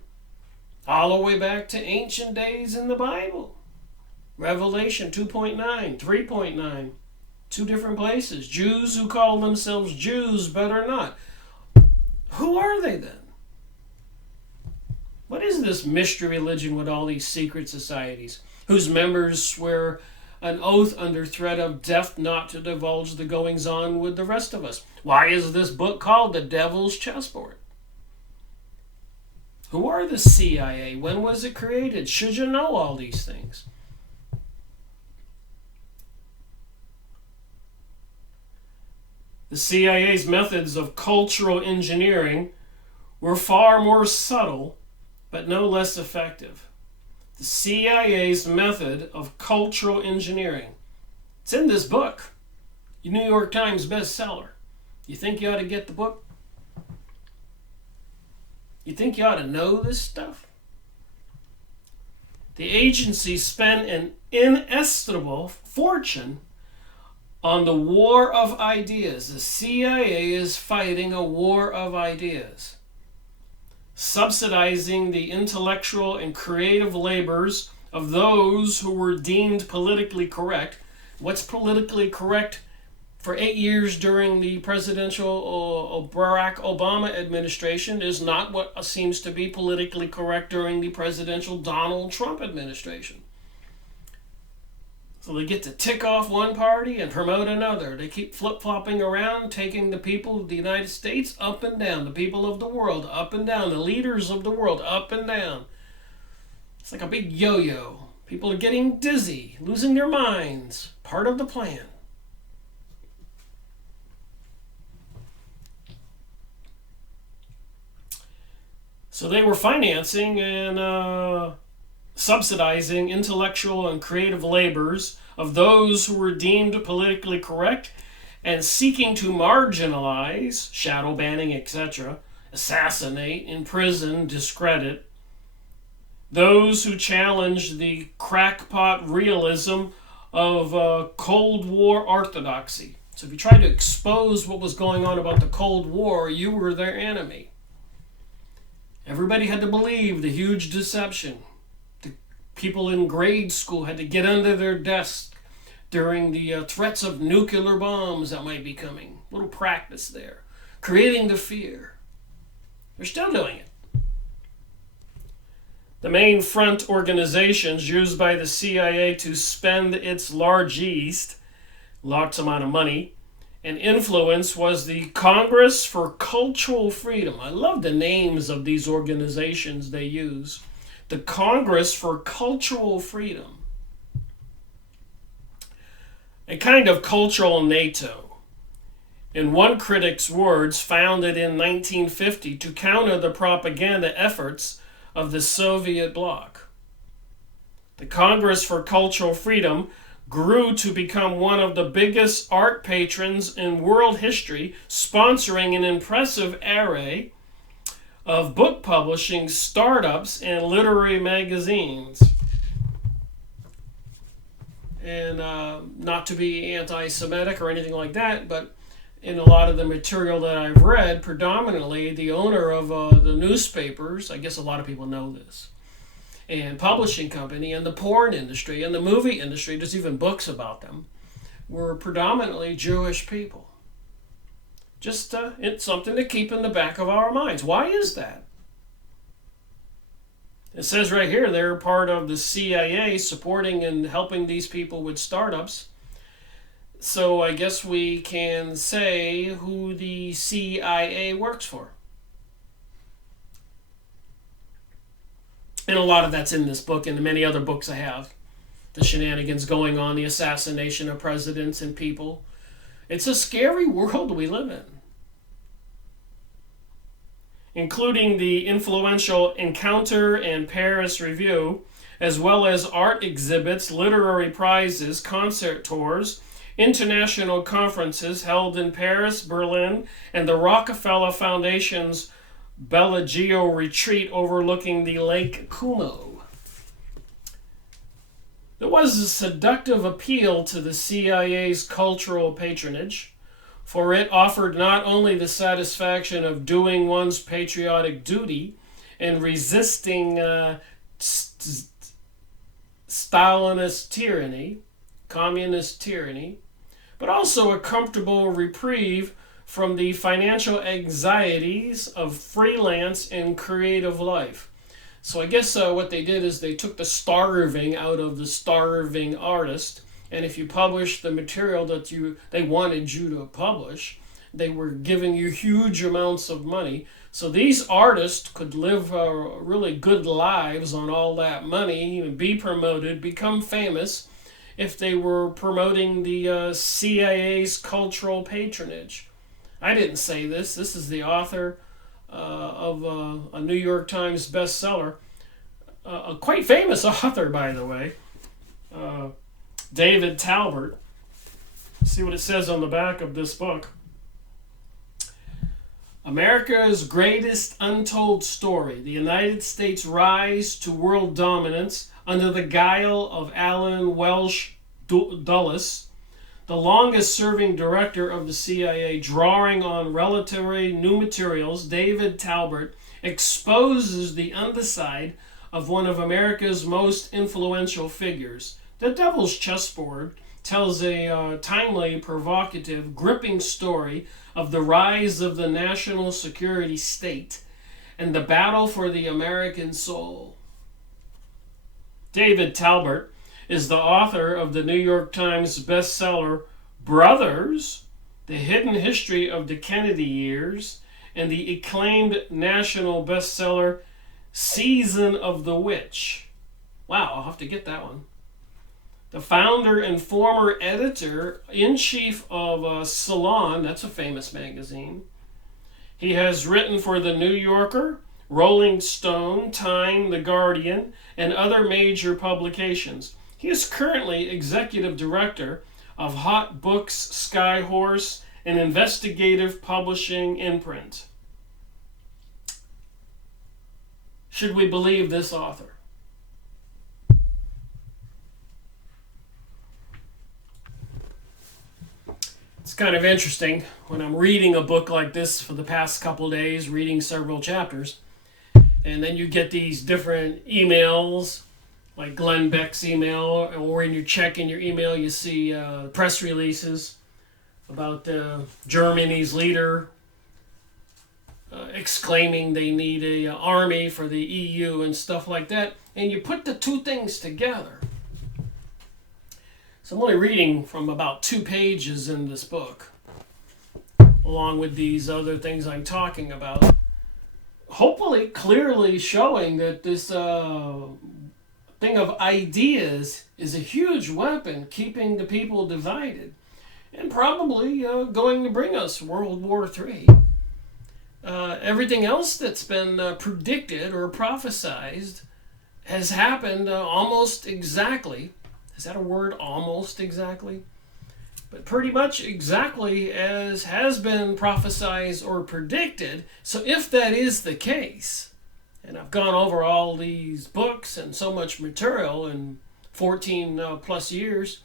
all the way back to ancient days in the Bible. Revelation 2.9, 3.9, 2 different places. Jews who call themselves Jews but are not. Who are they then? What is this mystery religion with all these secret societies, whose members swear an oath under threat of death not to divulge the goings-on with the rest of us? Why is this book called The Devil's Chessboard? Who are the CIA? When was it created? Should you know all these things? The CIA's methods of cultural engineering were far more subtle, but no less effective. The CIA's method of cultural engineering. It's in this book. New York Times bestseller. You think you ought to get the book? You think you ought to know this stuff? The agency spent an inestimable fortune on the war of ideas. The CIA is fighting a war of ideas, subsidizing the intellectual and creative labors of those who were deemed politically correct. What's politically correct for 8 years during the presidential Barack Obama administration is not what seems to be politically correct during the presidential Donald Trump administration. So they get to tick off one party and promote another. They keep flip-flopping around, taking the people of the United States up and down, the people of the world up and down, the leaders of the world up and down. It's like a big yo-yo. People are getting dizzy, losing their minds. Part of the plan. So they were financing and subsidizing intellectual and creative labors of those who were deemed politically correct and seeking to marginalize, shadow banning, etc., assassinate, imprison, discredit those who challenged the crackpot realism of Cold War orthodoxy. So if you tried to expose what was going on about the Cold War, you were their enemy. Everybody had to believe the huge deception. The people in grade school had to get under their desk during the threats of nuclear bombs that might be coming. A little practice there. Creating the fear. They're still doing it. The main front organizations used by the CIA to spend its largesse, lots amount of money, and influence was the Congress for Cultural Freedom. I love the names of these organizations they use. The Congress for Cultural Freedom. A kind of cultural NATO. In one critic's words, founded in 1950 to counter the propaganda efforts of the Soviet bloc. The Congress for Cultural Freedom grew to become one of the biggest art patrons in world history, sponsoring an impressive array of book publishing startups and literary magazines. And not to be anti-Semitic or anything like that, but in a lot of the material that I've read, predominantly the owner of the newspapers, I guess a lot of people know this, and publishing company and the porn industry and the movie industry, there's even books about them, were predominantly Jewish people. Just it's something to keep in the back of our minds. Why is that? It says right here they're part of the CIA supporting and helping these people with startups. So I guess we can say who the CIA works for. And a lot of that's in this book and the many other books I have. The shenanigans going on, the assassination of presidents and people. It's a scary world we live in. Including the influential Encounter and Paris Review, as well as art exhibits, literary prizes, concert tours, international conferences held in Paris, Berlin, and the Rockefeller Foundation's Bellagio retreat overlooking the Lake Como. There was a seductive appeal to the CIA's cultural patronage, for it offered not only the satisfaction of doing one's patriotic duty and resisting Stalinist tyranny, communist tyranny, but also a comfortable reprieve from the financial anxieties of freelance and creative life. So I guess what they did is they took the starving out of the starving artist, and if you published the material that they wanted you to publish, they were giving you huge amounts of money. So these artists could live really good lives on all that money, be promoted, become famous, if they were promoting the CIA's cultural patronage. I didn't say this. This is the author of a New York Times bestseller, a quite famous author, by the way, David Talbot. See what it says on the back of this book. America's greatest untold story, the United States' rise to world dominance under the guile of Alan Welsh Dulles, the longest-serving director of the CIA, drawing on relatively new materials. David Talbot exposes the underside of one of America's most influential figures. The Devil's Chessboard tells a timely, provocative, gripping story of the rise of the national security state and the battle for the American soul. David Talbot is the author of the New York Times bestseller Brothers, The Hidden History of the Kennedy Years, and the acclaimed national bestseller Season of the Witch. Wow, I'll have to get that one. The founder and former editor-in-chief of Salon, that's a famous magazine. He has written for The New Yorker, Rolling Stone, Time, The Guardian, and other major publications. He is currently executive director of Hot Books, Skyhorse, an investigative publishing imprint. Should we believe this author? It's kind of interesting when I'm reading a book like this for the past couple of days, reading several chapters. And then you get these different emails, like Glenn Beck's email, or when you're checking your email, you see press releases about Germany's leader exclaiming they need an army for the EU and stuff like that. And you put the two things together. So I'm only reading from about 2 pages in this book, along with these other things I'm talking about. Hopefully clearly showing that this thing of ideas is a huge weapon keeping the people divided, and probably going to bring us World War III. Everything else that's been predicted or prophesized has happened almost exactly. Is that a word, almost exactly? But pretty much exactly as has been prophesied or predicted. So if that is the case, and I've gone over all these books and so much material in 14 plus years,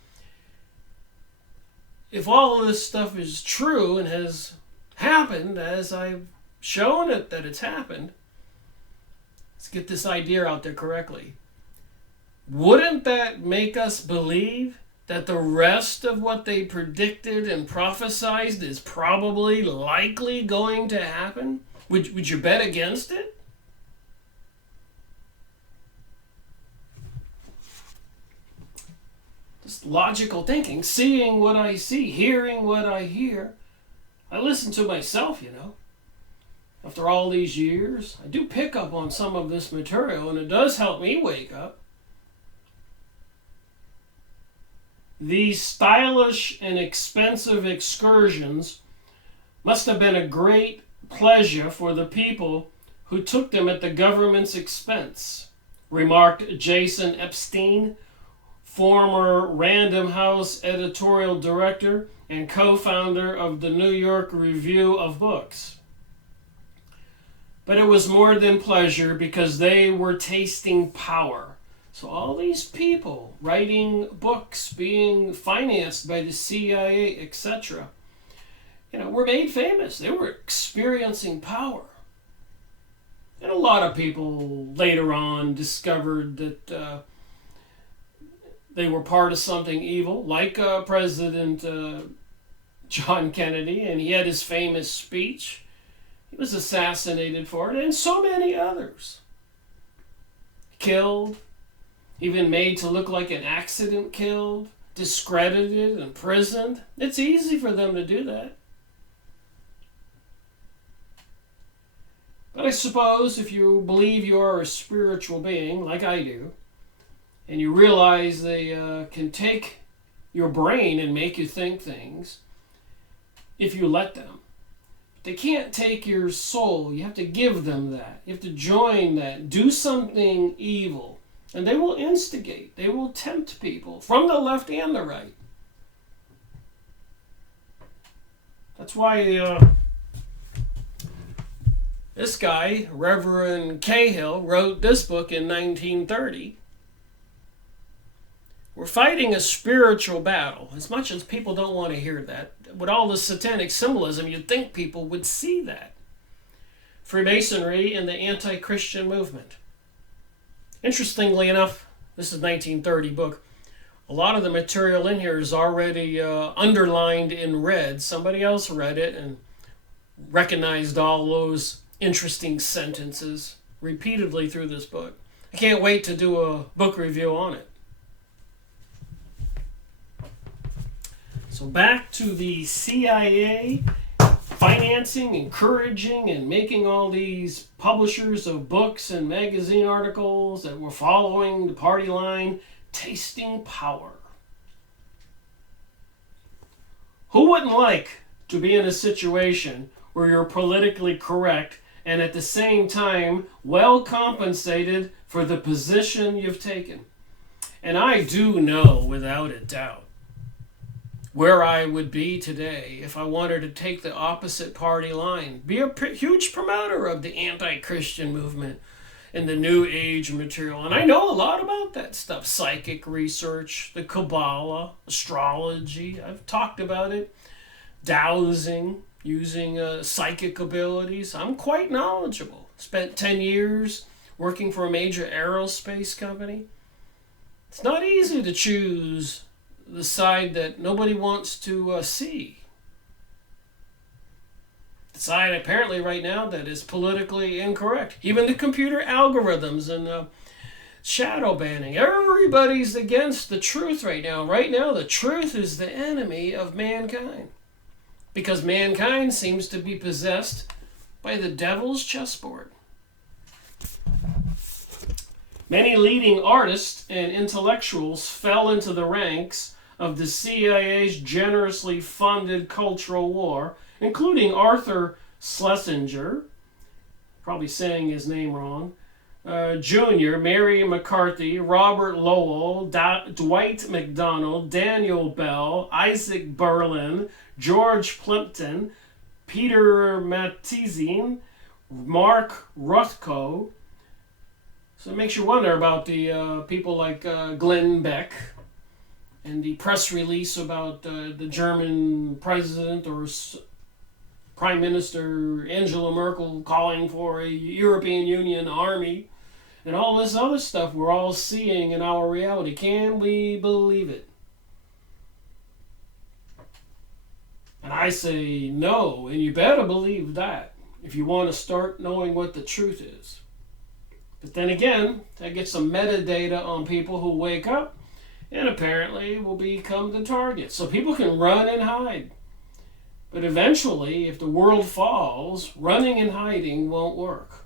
if all of this stuff is true and has happened as I've shown it that it's happened, let's get this idea out there correctly. Wouldn't that make us believe that the rest of what they predicted and prophesied is probably likely going to happen? Would you bet against it? Just logical thinking, seeing what I see, hearing what I hear. I listen to myself, you know. After all these years, I do pick up on some of this material, and it does help me wake up. These stylish and expensive excursions must have been a great pleasure for the people who took them at the government's expense, remarked Jason Epstein, former Random House editorial director and co-founder of the New York Review of Books. But it was more than pleasure because they were tasting power. So all these people writing books, being financed by the CIA, etc., were made famous. They were experiencing power. And a lot of people later on discovered that they were part of something evil, like President John Kennedy, and he had his famous speech. He was assassinated for it, and so many others. Killed, even made to look like an accident killed, discredited, imprisoned. It's easy for them to do that. But I suppose if you believe you are a spiritual being, like I do, and you realize they can take your brain and make you think things, if you let them. They can't take your soul. You have to give them that. You have to join that. Do something evil. And they will instigate. They will tempt people from the left and the right. That's why this guy, Reverend Cahill, wrote this book in 1930. We're fighting a spiritual battle. As much as people don't want to hear that, with all the satanic symbolism, you'd think people would see that. Freemasonry and the anti-Christian movement. Interestingly enough, this is a 1930 book. A lot of the material in here is already underlined in red. Somebody else read it and recognized all those interesting sentences repeatedly through this book. I can't wait to do a book review on it. So back to the CIA financing, encouraging, and making all these publishers of books and magazine articles that were following the party line, tasting power. Who wouldn't like to be in a situation where you're politically correct and at the same time well compensated for the position you've taken? And I do know without a doubt where I would be today if I wanted to take the opposite party line, be a huge promoter of the anti-Christian movement and the New Age material. And I know a lot about that stuff, psychic research, the Kabbalah, astrology. I've talked about it, dowsing, using psychic abilities. I'm quite knowledgeable. spent 10 years working for a major aerospace company. It's not easy to choose the side that nobody wants to see. The side apparently right now that is politically incorrect. Even the computer algorithms and shadow banning. Everybody's against the truth right now. Right now, the truth is the enemy of mankind. Because mankind seems to be possessed by the devil's chessboard. Many leading artists and intellectuals fell into the ranks of the CIA's generously funded cultural war, including Arthur Schlesinger, probably saying his name wrong, Jr., Mary McCarthy, Robert Lowell, Dwight MacDonald, Daniel Bell, Isaac Berlin, George Plimpton, Peter Matizine, Mark Rothko. So it makes you wonder about the people like Glenn Beck and the press release about the German president or Prime Minister Angela Merkel calling for a European Union army and all this other stuff we're all seeing in our reality. Can we believe it? And I say no, and you better believe that if you want to start knowing what the truth is. But then again, that gets some metadata on people who wake up and apparently will become the target. So people can run and hide. But eventually, if the world falls, running and hiding won't work.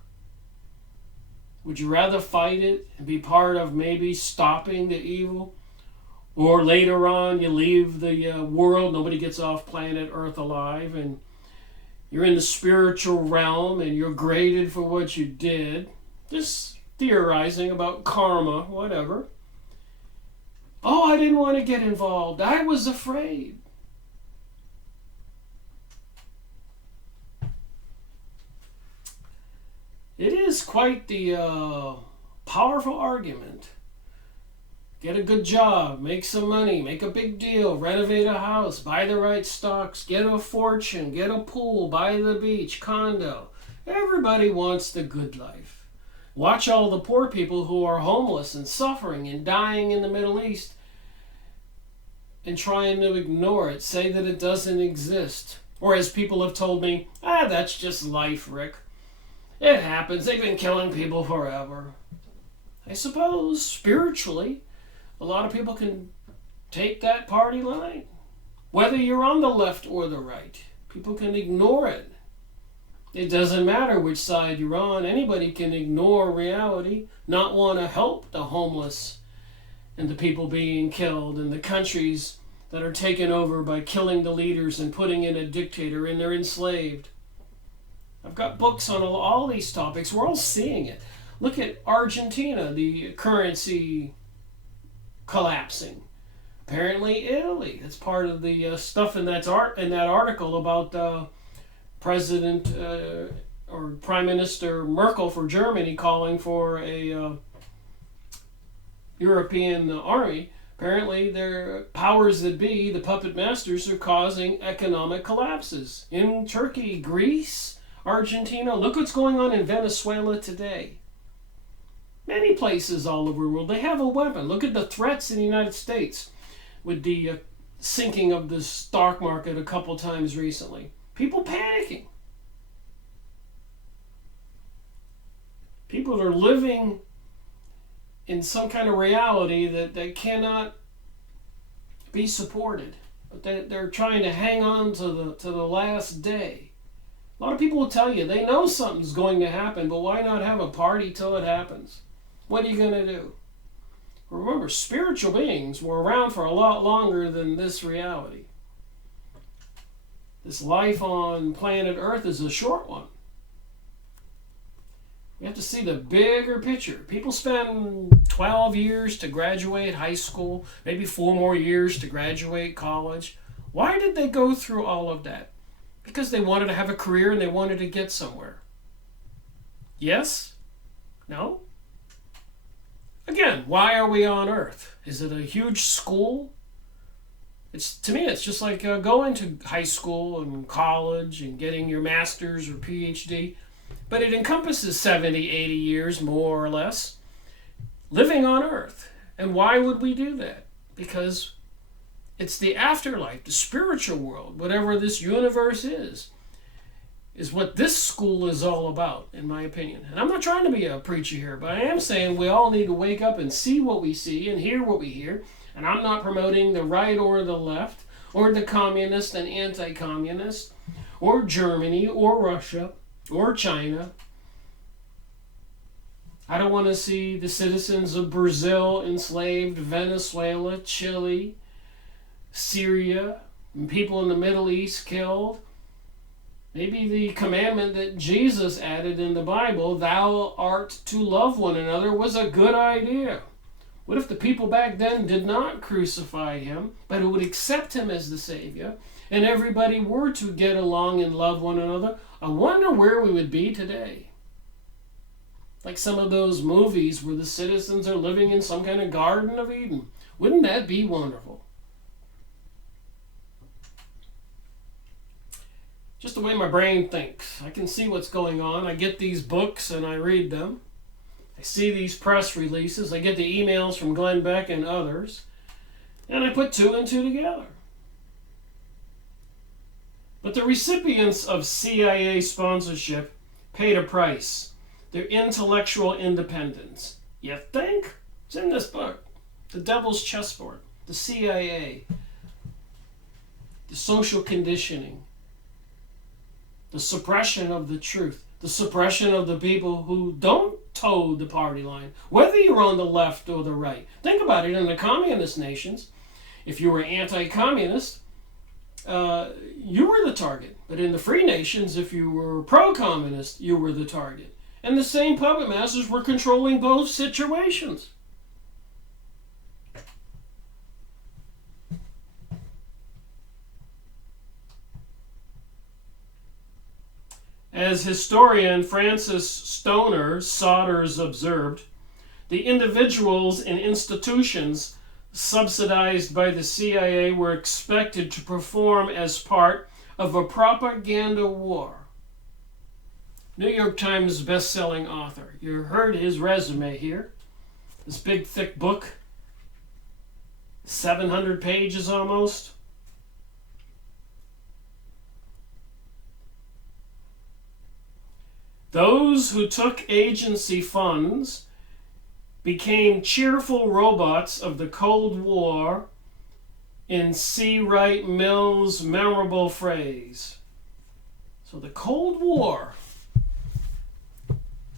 Would you rather fight it and be part of maybe stopping the evil? Or later on, you leave the world, nobody gets off planet Earth alive, and you're in the spiritual realm and you're graded for what you did. Just theorizing about karma, whatever. Oh, I didn't want to get involved. I was afraid. It is quite the powerful argument. Get a good job, make some money, make a big deal, renovate a house, buy the right stocks, get a fortune, get a pool, buy the beach, condo. Everybody wants the good life. Watch all the poor people who are homeless and suffering and dying in the Middle East and trying to ignore it, say that it doesn't exist. Or as people have told me, that's just life, Rick. It happens. They've been killing people forever. I suppose, spiritually, a lot of people can take that party line. Whether you're on the left or the right, people can ignore it. It doesn't matter which side you're on. Anybody can ignore reality, not want to help the homeless and the people being killed and the countries that are taken over by killing the leaders and putting in a dictator and they're enslaved. I've got books on all these topics. We're all seeing it. Look at Argentina, the currency collapsing. Apparently Italy. That's part of the stuff in that article about President or Prime Minister Merkel for Germany calling for a European army. Apparently their powers that be, the puppet masters, are causing economic collapses. In Turkey, Greece, Argentina, look what's going on in Venezuela today. Many places all over the world, they have a weapon. Look at the threats in the United States with the sinking of the stock market a couple times recently. People panicking. People are living in some kind of reality that cannot be supported. But they're trying to hang on to the last day. A lot of people will tell you they know something's going to happen, but why not have a party till it happens? What are you going to do? Remember, spiritual beings were around for a lot longer than this reality. This life on planet Earth is a short one. We have to see the bigger picture. People spend 12 years to graduate high school, maybe 4 more years to graduate college. Why did they go through all of that? Because they wanted to have a career and they wanted to get somewhere. Yes? No? Again, why are we on Earth? Is it a huge school? To me, it's just like going to high school and college and getting your master's or PhD. but it encompasses 70, 80 years, more or less, living on earth. And why would we do that? Because it's the afterlife, the spiritual world, whatever this universe is what this school is all about, in my opinion. And I'm not trying to be a preacher here, but I am saying we all need to wake up and see what we see and hear what we hear. And I'm not promoting the right or the left, or the communist and anti-communist, or Germany, or Russia, or China. I don't want to see the citizens of Brazil enslaved, Venezuela, Chile, Syria, and people in the Middle East killed. Maybe the commandment that Jesus added in the Bible, thou art to love one another, was a good idea. What if the people back then did not crucify him, but would accept him as the Savior, and everybody were to get along and love one another? I wonder where we would be today. Like some of those movies where the citizens are living in some kind of Garden of Eden. Wouldn't that be wonderful? Just the way my brain thinks. I can see what's going on. I get these books and I read them. I see these press releases. I get the emails from Glenn Beck and others. And I put two and two together. But the recipients of CIA sponsorship paid a price. Their intellectual independence. You think? It's in this book. The Devil's Chessboard. The CIA. The social conditioning. The suppression of the truth. The suppression of the people who don't toe the party line. Whether you're on the left or the right. Think about it. In the communist nations, if you were anti-communist, you were the target. But in the free nations, if you were pro-communist, you were the target. And the same puppet masters were controlling both situations. As historian Francis Stoner Sodders observed, the individuals and institutions subsidized by the CIA were expected to perform as part of a propaganda war. New York Times best-selling author. You heard his resume here. This big, thick book. 700 pages almost. Those who took agency funds became cheerful robots of the Cold War, in C. Wright Mills' memorable phrase. So the Cold War,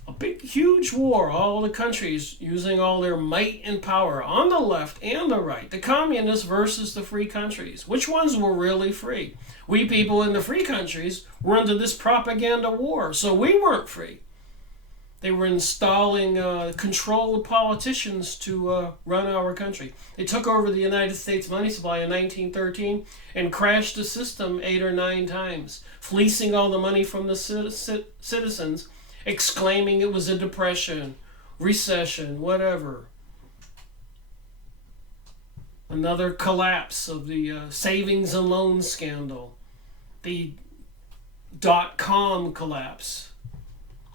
a big, huge war, all the countries using all their might and power on the left and the right, the communists versus the free countries. Which ones were really free? We people in the free countries were under this propaganda war, so we weren't free. They were installing controlled politicians to run our country. They took over the United States money supply in 1913 and crashed the system 8 or 9 times, fleecing all the money from the citizens, exclaiming it was a depression, recession, whatever. Another collapse of the savings and loan scandal, the .com collapse,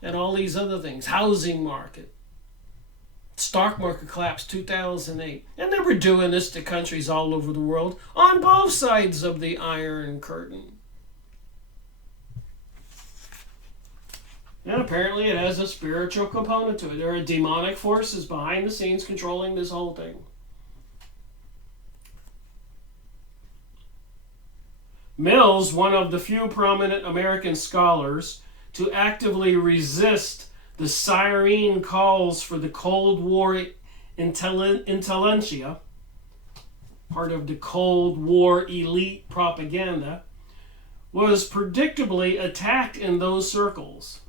and all these other things. Housing market. Stock market collapse 2008. And they were doing this to countries all over the world on both sides of the Iron Curtain. And apparently it has a spiritual component to it. There are demonic forces behind the scenes controlling this whole thing. Mills, one of the few prominent American scholars to actively resist the siren calls for the Cold War intelligentsia, part of the Cold War elite propaganda, was predictably attacked in those circles.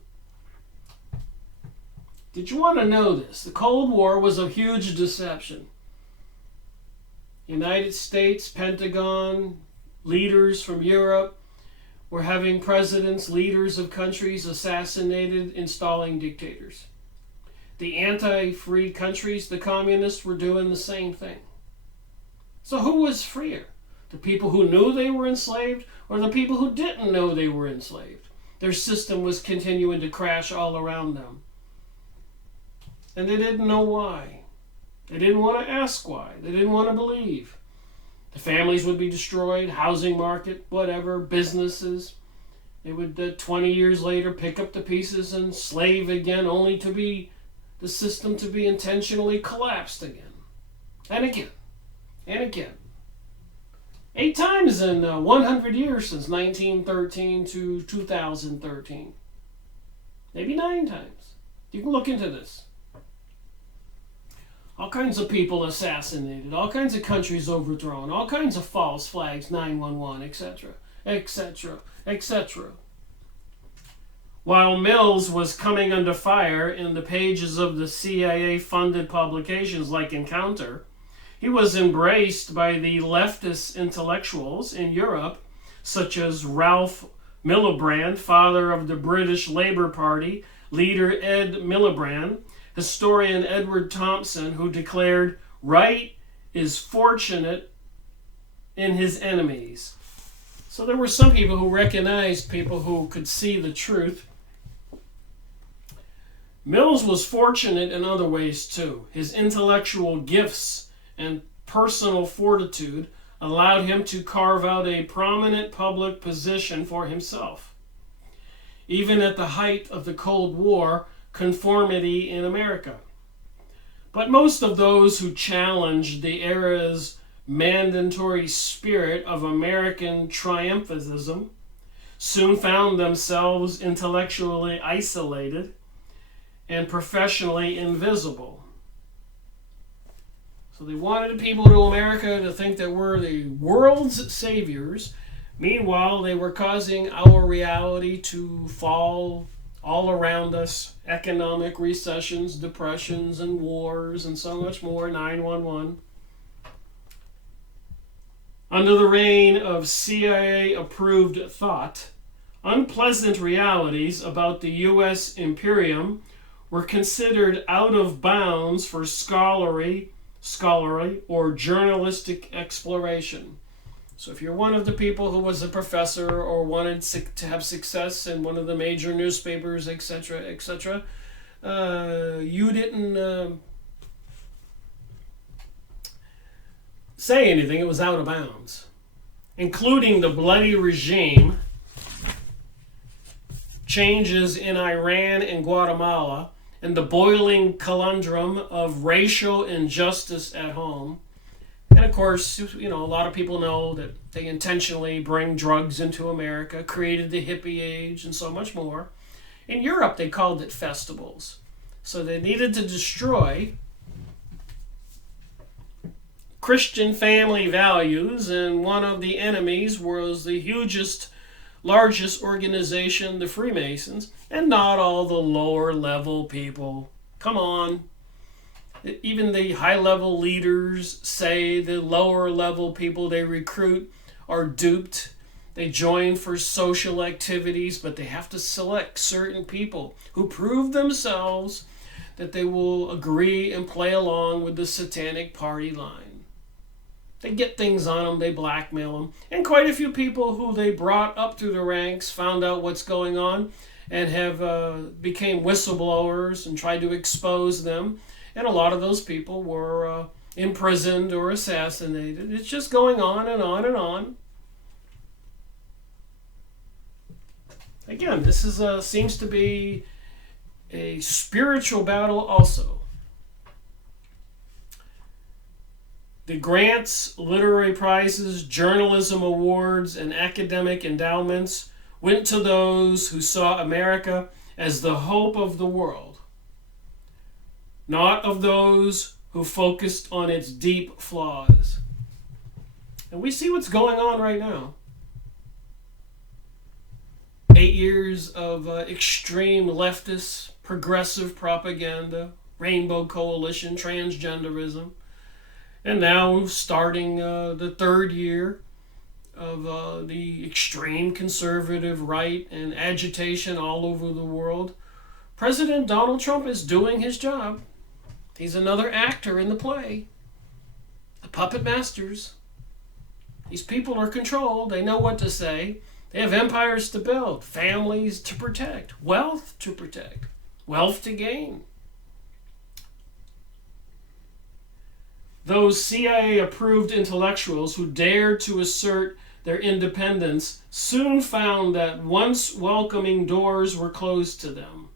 Did you want to know this? The Cold War was a huge deception. United States, Pentagon, leaders from Europe were having presidents, leaders of countries assassinated, installing dictators. The anti-free countries, the communists, were doing the same thing. So who was freer? The people who knew they were enslaved or the people who didn't know they were enslaved? their system was continuing to crash all around them. And they didn't know why. They didn't want to ask why. They didn't want to believe. The families would be destroyed, housing market, whatever, businesses. They would 20 years later pick up the pieces and slave again, only to be the system to be intentionally collapsed again. And again. And again. 8 times in 100 years since 1913 to 2013. Maybe 9 times. You can look into this. All kinds of people assassinated, all kinds of countries overthrown, all kinds of false flags, 911, etc., etc., etc. While Mills was coming under fire in the pages of the CIA-funded publications like Encounter, he was embraced by the leftist intellectuals in Europe, such as Ralph Miliband, father of the British Labour Party, leader Ed Miliband, historian Edward Thompson, who declared, "Right is fortunate in his enemies." So there were some people who recognized people who could see the truth. Mills was fortunate in other ways too. His intellectual gifts and personal fortitude allowed him to carve out a prominent public position for himself. Even at the height of the Cold War, conformity in America. But most of those who challenged the era's mandatory spirit of American triumphalism soon found themselves intellectually isolated and professionally invisible. So they wanted people in America to think that we're the world's saviors. Meanwhile, they were causing our reality to fall all around us. Economic recessions, depressions, and wars, and so much more. 911. Under the reign of CIA-approved thought, unpleasant realities about the U.S. Imperium were considered out of bounds for scholarly or journalistic exploration. So if you're one of the people who was a professor or wanted to have success in one of the major newspapers, etc., etc., you didn't say anything. It was out of bounds, including the bloody regime changes in Iran and Guatemala, and the boiling conundrum of racial injustice at home. And of course, a lot of people know that they intentionally bring drugs into America, created the hippie age, and so much more. In Europe, they called it festivals. So they needed to destroy Christian family values, and one of the enemies was the largest organization, the Freemasons, and not all the lower level people. Come on. Even the high-level leaders say the lower-level people they recruit are duped. They join for social activities, but they have to select certain people who prove themselves that they will agree and play along with the satanic party line. They get things on them, they blackmail them. And quite a few people who they brought up through the ranks found out what's going on and have became whistleblowers and tried to expose them. And a lot of those people were imprisoned or assassinated. It's just going on and on and on. Again, this seems to be a spiritual battle also. The grants, literary prizes, journalism awards, and academic endowments went to those who saw America as the hope of the world, not of those who focused on its deep flaws. And we see what's going on right now. 8 years of extreme leftist, progressive propaganda, Rainbow Coalition, transgenderism, and now starting the 3rd year of the extreme conservative right and agitation all over the world. President Donald Trump is doing his job. He's another actor in the play. The puppet masters. These people are controlled. They know what to say. They have empires to build, families to protect, wealth to protect, wealth to gain. Those CIA-approved intellectuals who dared to assert their independence soon found that once welcoming doors were closed to them.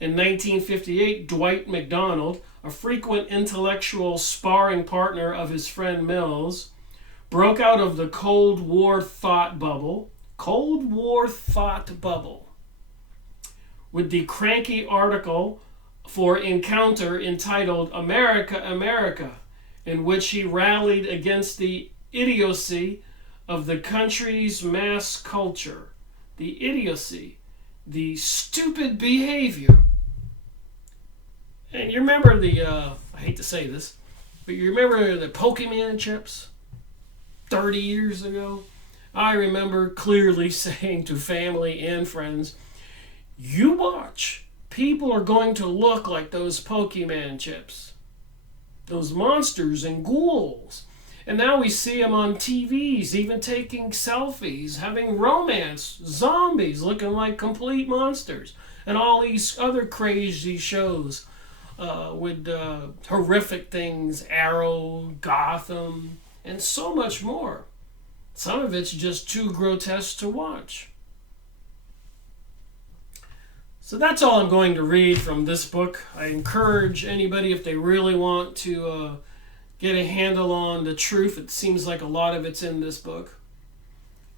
In 1958, Dwight MacDonald, a frequent intellectual sparring partner of his friend Mills, broke out of the Cold War thought bubble, with the cranky article for Encounter entitled "America, America," in which he rallied against the idiocy of the country's mass culture. The idiocy, the stupid behavior. And you remember I hate to say this, but you remember the Pokemon chips 30 years ago? I remember clearly saying to family and friends, you watch, people are going to look like those Pokemon chips. Those monsters and ghouls. And now we see them on TVs, even taking selfies, having romance, zombies looking like complete monsters, and all these other crazy shows with horrific things, Arrow, Gotham, and so much more. Some of it's just too grotesque to watch. So that's all I'm going to read from this book. I encourage anybody, if they really want to get a handle on the truth, it seems like a lot of it's in this book.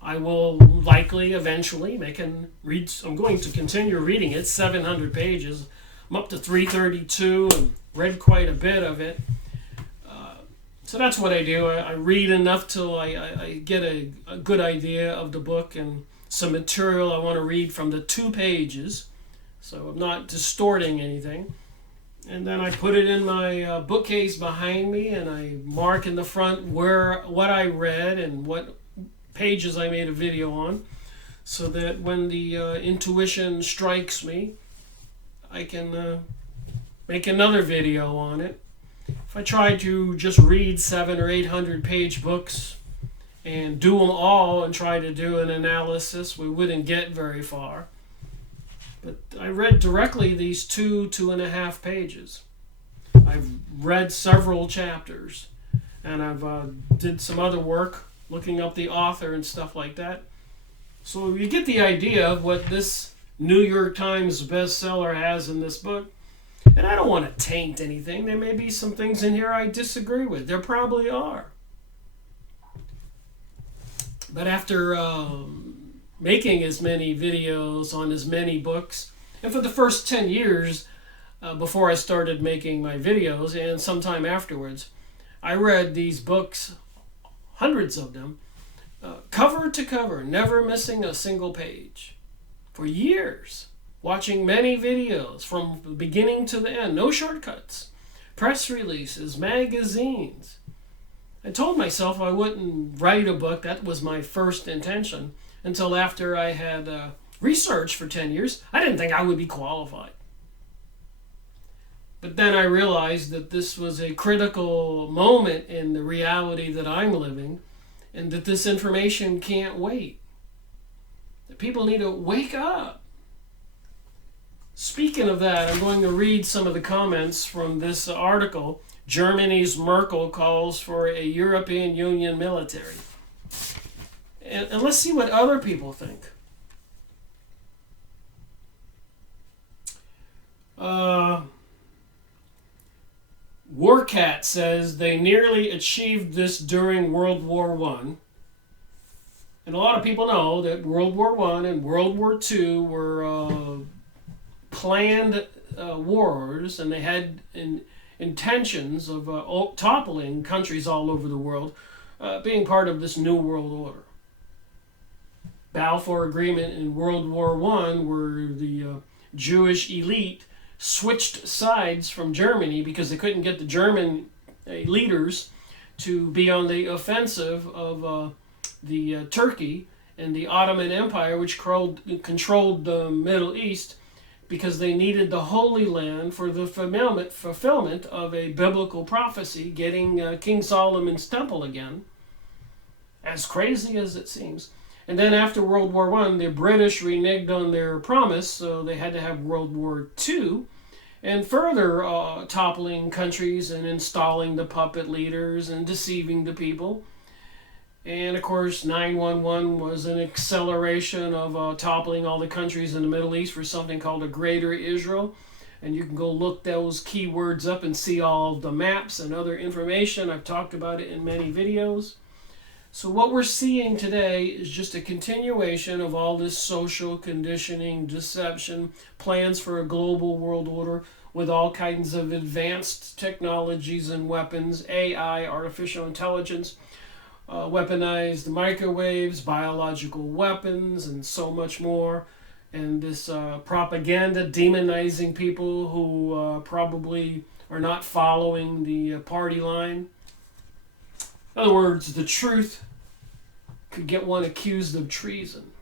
I will likely eventually I'm going to continue reading it, 700 pages. I'm up to 332 and read quite a bit of it. So that's what I do. I read enough till I get a good idea of the book and some material I want to read from the 2 pages. So I'm not distorting anything. And then I put it in my bookcase behind me, and I mark in the front what I read and what pages I made a video on, so that when the intuition strikes me, I can make another video on it. If I tried to just read 700 or 800 page books and do them all and try to do an analysis, we wouldn't get very far. But I read directly these 2.5 pages. I've read several chapters, and I've did some other work looking up the author and stuff like that. So you get the idea of what this New York Times bestseller has in this book. And I don't want to taint anything. There may be some things in here I disagree with. There probably are. But after making as many videos on as many books, and for the first 10 years before I started making my videos and sometime afterwards, I read these books, hundreds of them, cover to cover, never missing a single page, for years, watching many videos from the beginning to the end, no shortcuts, press releases, magazines. I told myself I wouldn't write a book. That was my first intention. Until after I had researched for 10 years, I didn't think I would be qualified. But then I realized that this was a critical moment in the reality that I'm living, and that this information can't wait. That people need to wake up. Speaking of that, I'm going to read some of the comments from this article. Germany's Merkel calls for a European Union military. And let's see what other people think. Warcat says they nearly achieved this during World War I. And a lot of people know that World War I and World War II were planned wars, and they had intentions of toppling countries all over the world, being part of this new world order. Balfour Agreement in World War I, where the Jewish elite switched sides from Germany because they couldn't get the German leaders to be on the offensive of the Turkey and the Ottoman Empire, which controlled the Middle East, because they needed the Holy Land for the fulfillment of a biblical prophecy, getting King Solomon's temple again, as crazy as it seems. And then after World War I, the British reneged on their promise, so they had to have World War II, and further toppling countries and installing the puppet leaders and deceiving the people. And of course, 9/11 was an acceleration of toppling all the countries in the Middle East for something called a Greater Israel. And you can go look those keywords up and see all the maps and other information. I've talked about it in many videos. So what we're seeing today is just a continuation of all this social conditioning, deception, plans for a global world order with all kinds of advanced technologies and weapons, AI, artificial intelligence, weaponized microwaves, biological weapons, and so much more. And this propaganda demonizing people who probably are not following the party line. In other words, the truth could get one accused of treason.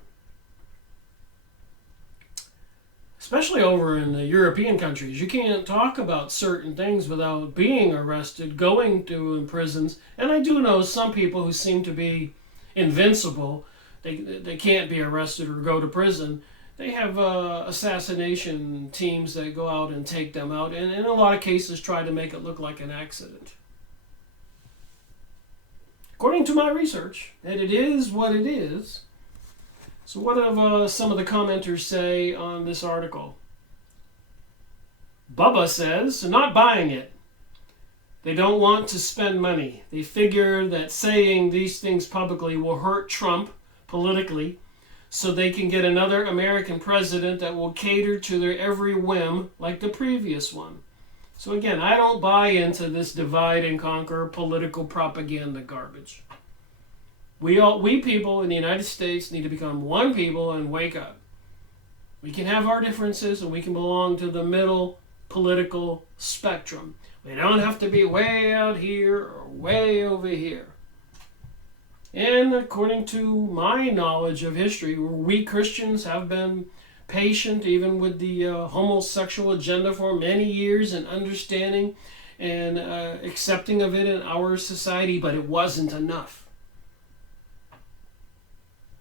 Especially over in the European countries. You can't talk about certain things without being arrested, going to prisons. And I do know some people who seem to be invincible. They can't be arrested or go to prison. They have assassination teams that go out and take them out. And in a lot of cases try to make it look like an accident. According to my research, that it is what it is. So what have some of the commenters say on this article? Bubba says, not buying it. They don't want to spend money. They figure that saying these things publicly will hurt Trump politically, so they can get another American president that will cater to their every whim like the previous one. So again, I don't buy into this divide and conquer political propaganda garbage. We people in the United States need to become one people and wake up. We can have our differences and we can belong to the middle political spectrum. We don't have to be way out here or way over here. And according to my knowledge of history, we Christians have been patient even with the homosexual agenda for many years and understanding and accepting of it in our society, but it wasn't enough.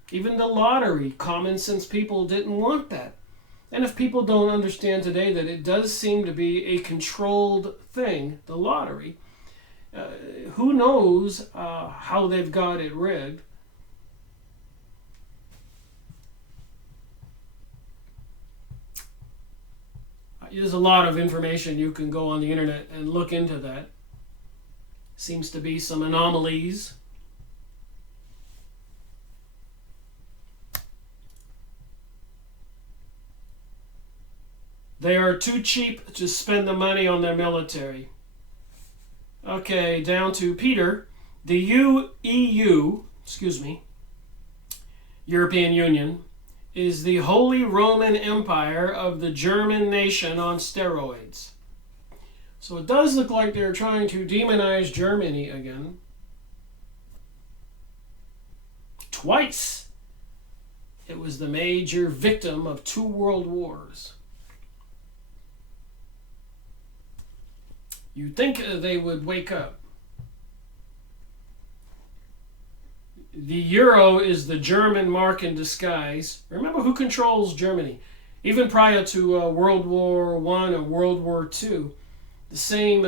Even the lottery, common sense people didn't want that. And if people don't understand today that it does seem to be a controlled thing, the lottery, who knows how they've got it rigged. There's a lot of information. You can go on the internet and look into that. Seems to be some anomalies. They are too cheap to spend the money on their military. Okay, down to Peter. The European Union, is the Holy Roman Empire of the German nation on steroids. So it does look like they're trying to demonize Germany again. Twice. It was the major victim of 2 world wars. You'd think they would wake up. The euro is the German mark in disguise. Remember who controls Germany? Even prior to World War I or World War II, the same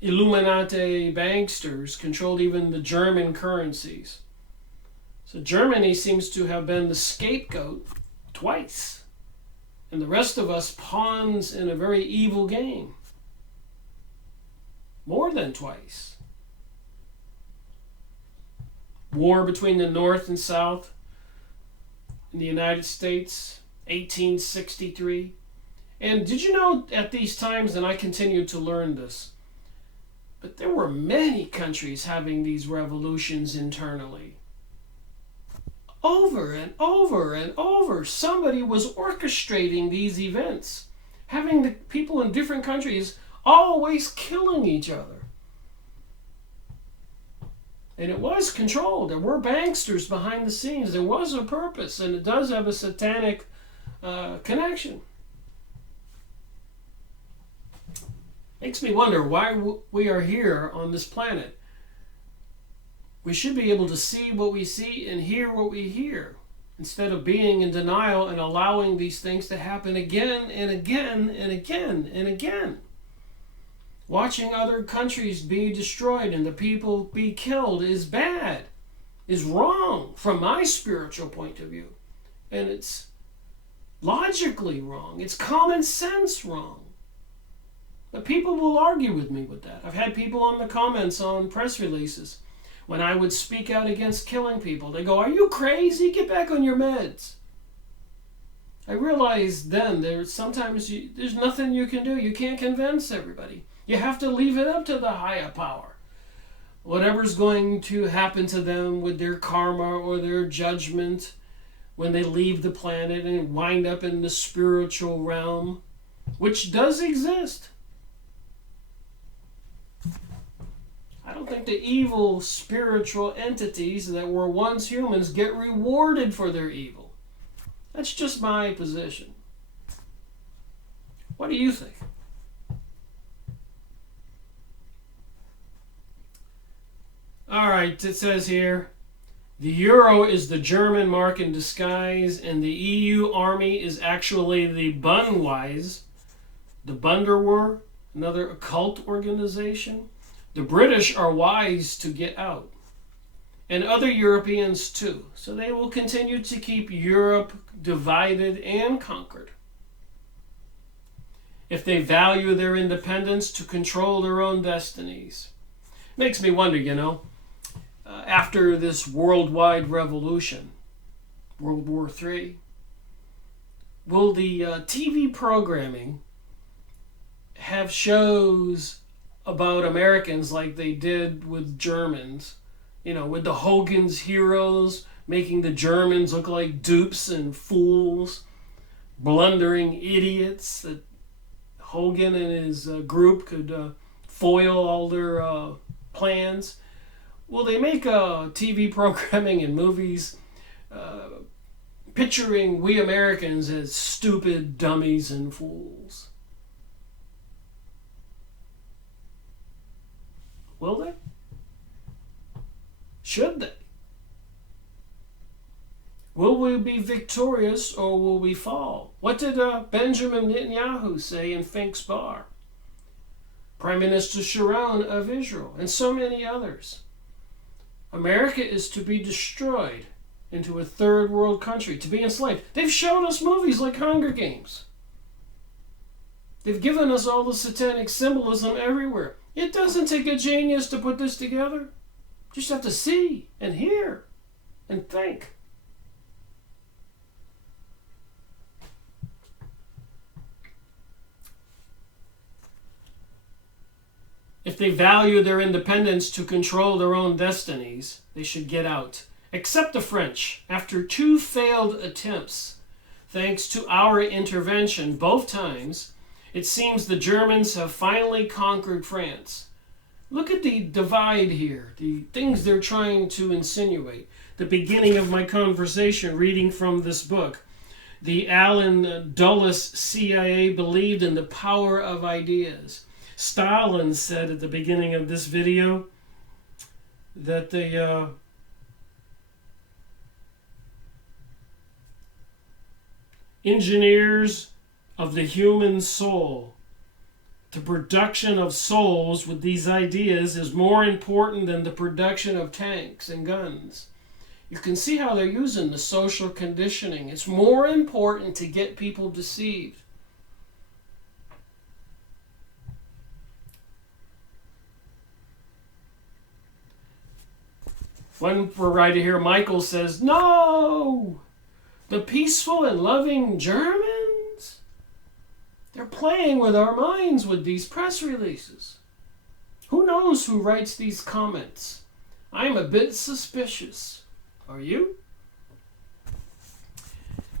Illuminati banksters controlled even the German currencies. So Germany seems to have been the scapegoat twice. And the rest of us pawns in a very evil game. More than twice. War between the North and South in the United States, 1863. And did you know at these times, and I continued to learn this, but there were many countries having these revolutions internally. Over and over and over, somebody was orchestrating these events, having the people in different countries always killing each other. And it was controlled. There were banksters behind the scenes. There was a purpose, and it does have a satanic connection. Makes me wonder why we are here on this planet. We should be able to see what we see and hear what we hear, instead of being in denial and allowing these things to happen again and again and again and again. Watching other countries be destroyed and the people be killed is bad, is wrong from my spiritual point of view. And it's logically wrong. It's common sense wrong. But people will argue with me with that. I've had people on the comments on press releases when I would speak out against killing people. They go, "Are you crazy? Get back on your meds." I realized then there's nothing you can do. You can't convince everybody. You have to leave it up to the higher power. Whatever's going to happen to them with their karma or their judgment when they leave the planet and wind up in the spiritual realm, which does exist. I don't think the evil spiritual entities that were once humans get rewarded for their evil. That's just my position. What do you think? All right, it says here, the euro is the German mark in disguise, and the EU army is actually the Bunwise, the Bunderwehr, another occult organization. The British are wise to get out, and other Europeans too. So they will continue to keep Europe divided and conquered. If they value their independence to control their own destinies. Makes me wonder, after this worldwide revolution, World War III, will the TV programming have shows about Americans like they did with Germans, with the Hogan's Heroes, making the Germans look like dupes and fools, blundering idiots that Hogan and his group could foil all their plans? Will they make TV programming and movies picturing we Americans as stupid dummies and fools? Will they? Should they? Will we be victorious or will we fall? What did Benjamin Netanyahu say in Fink's Bar? Prime Minister Sharon of Israel, and so many others. America is to be destroyed into a third world country, to be enslaved. They've shown us movies like Hunger Games. They've given us all the satanic symbolism everywhere. It doesn't take a genius to put this together. You just have to see and hear and think. If they value their independence to control their own destinies, they should get out. Except the French, after 2 failed attempts, thanks to our intervention both times, it seems the Germans have finally conquered France. Look at the divide here, the things they're trying to insinuate. The beginning of my conversation, reading from this book. The Allen Dulles CIA believed in the power of ideas. Stalin said at the beginning of this video that the engineers of the human soul, the production of souls with these ideas is more important than the production of tanks and guns. You can see how they're using the social conditioning. It's more important to get people deceived. One writer here, Michael, says, "No! The peaceful and loving Germans? They're playing with our minds with these press releases. Who knows who writes these comments? I'm a bit suspicious. Are you?"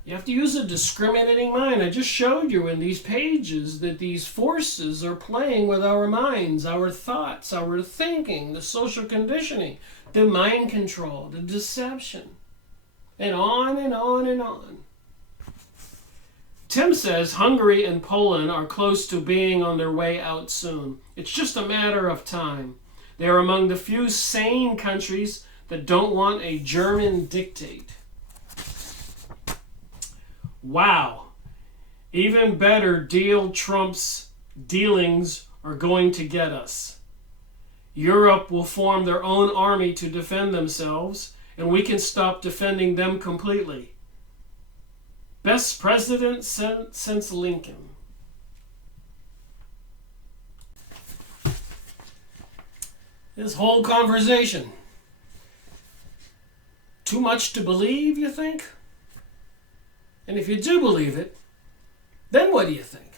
You have to use a discriminating mind. I just showed you in these pages that these forces are playing with our minds, our thoughts, our thinking, the social conditioning, the mind control, the deception, and on and on and on. Tim says Hungary and Poland are close to being on their way out soon. It's just a matter of time. They are among the few sane countries that don't want a German dictate. Wow. Even better deal Trump's dealings are going to get us. Europe will form their own army to defend themselves, and we can stop defending them completely. Best president since Lincoln. This whole conversation. Too much to believe, you think? And if you do believe it, then what do you think?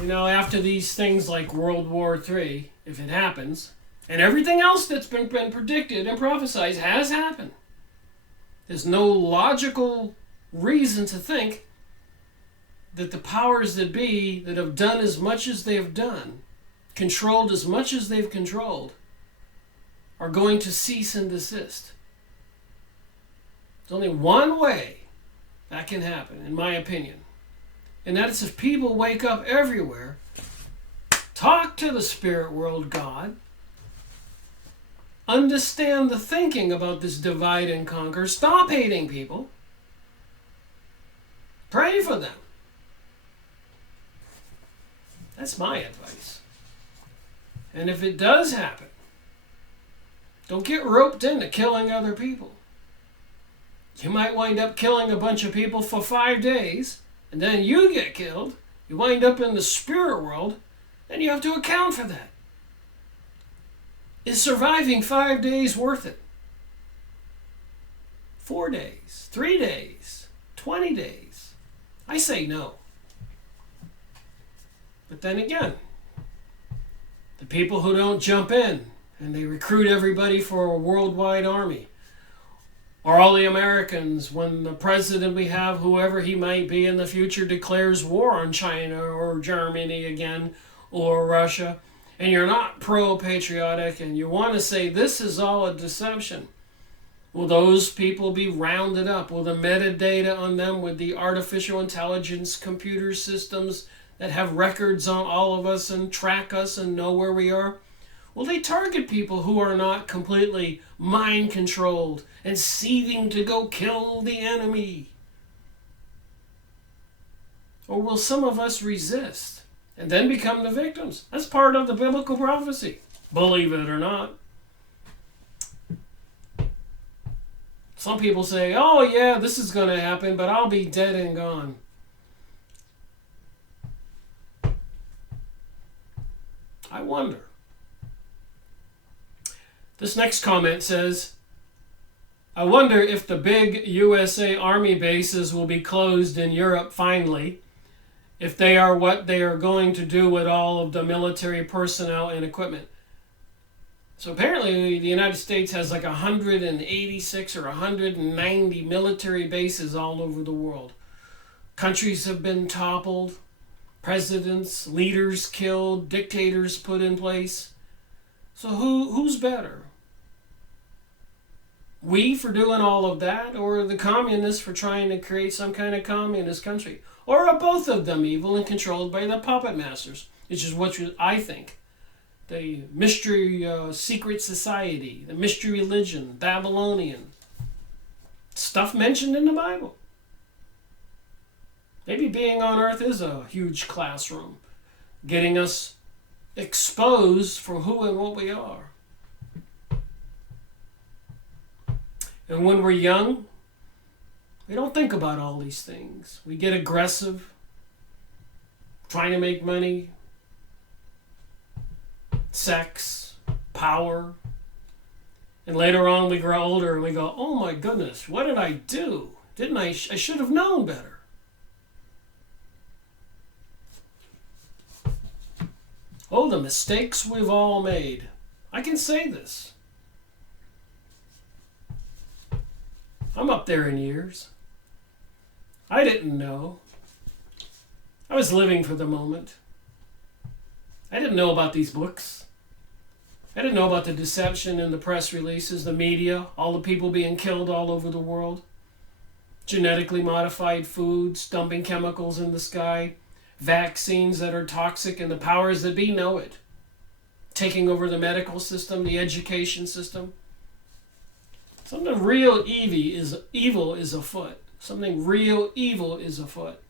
You know, after these things like World War III, if it happens, and everything else that's been predicted and prophesied has happened, there's no logical reason to think that the powers that be that have done as much as they have done, controlled as much as they've controlled, are going to cease and desist. There's only one way that can happen, in my opinion. And that is if people wake up everywhere, talk to the spirit world God, understand the thinking about this divide and conquer, stop hating people, pray for them. That's my advice. And if it does happen, don't get roped into killing other people. You might wind up killing a bunch of people for 5 days, and then you get killed. You wind up in the spirit world, and you have to account for that. Is surviving 5 days worth it? 4 days, 3 days, 20 days? I say no. But then again, the people who don't jump in and they recruit everybody for a worldwide army, or all the Americans, when the president we have, whoever he might be in the future, declares war on China or Germany again or Russia, and you're not pro-patriotic and you want to say this is all a deception, will those people be rounded up? Will the metadata on them with the artificial intelligence computer systems that have records on all of us and track us and know where we are? Will they target people who are not completely mind-controlled and seething to go kill the enemy? Or will some of us resist and then become the victims? That's part of the biblical prophecy, believe it or not. Some people say, oh yeah, this is going to happen, but I'll be dead and gone. I wonder. This next comment says, I wonder if the big USA Army bases will be closed in Europe finally, if they are what they are going to do with all of the military personnel and equipment. So apparently the United States has like 186 or 190 military bases all over the world. Countries have been toppled, presidents, leaders killed, dictators put in place. So who's better? We for doing all of that, or the communists for trying to create some kind of communist country? Or are both of them evil and controlled by the puppet masters? Which is what I think. The mystery secret society, the mystery religion, Babylonian. Stuff mentioned in the Bible. Maybe being on earth is a huge classroom, getting us exposed for who and what we are. And when we're young, we don't think about all these things. We get aggressive, trying to make money, sex, power. And later on we grow older and we go, oh my goodness, what did I do? I should have known better. Oh, the mistakes we've all made. I can say this. I'm up there in years. I didn't know. I was living for the moment. I didn't know about these books. I didn't know about the deception in the press releases, the media, all the people being killed all over the world, genetically modified foods, dumping chemicals in the sky, vaccines that are toxic, and the powers that be know it. taking over the medical system, the education system. Something real evil is afoot. Something real evil is afoot.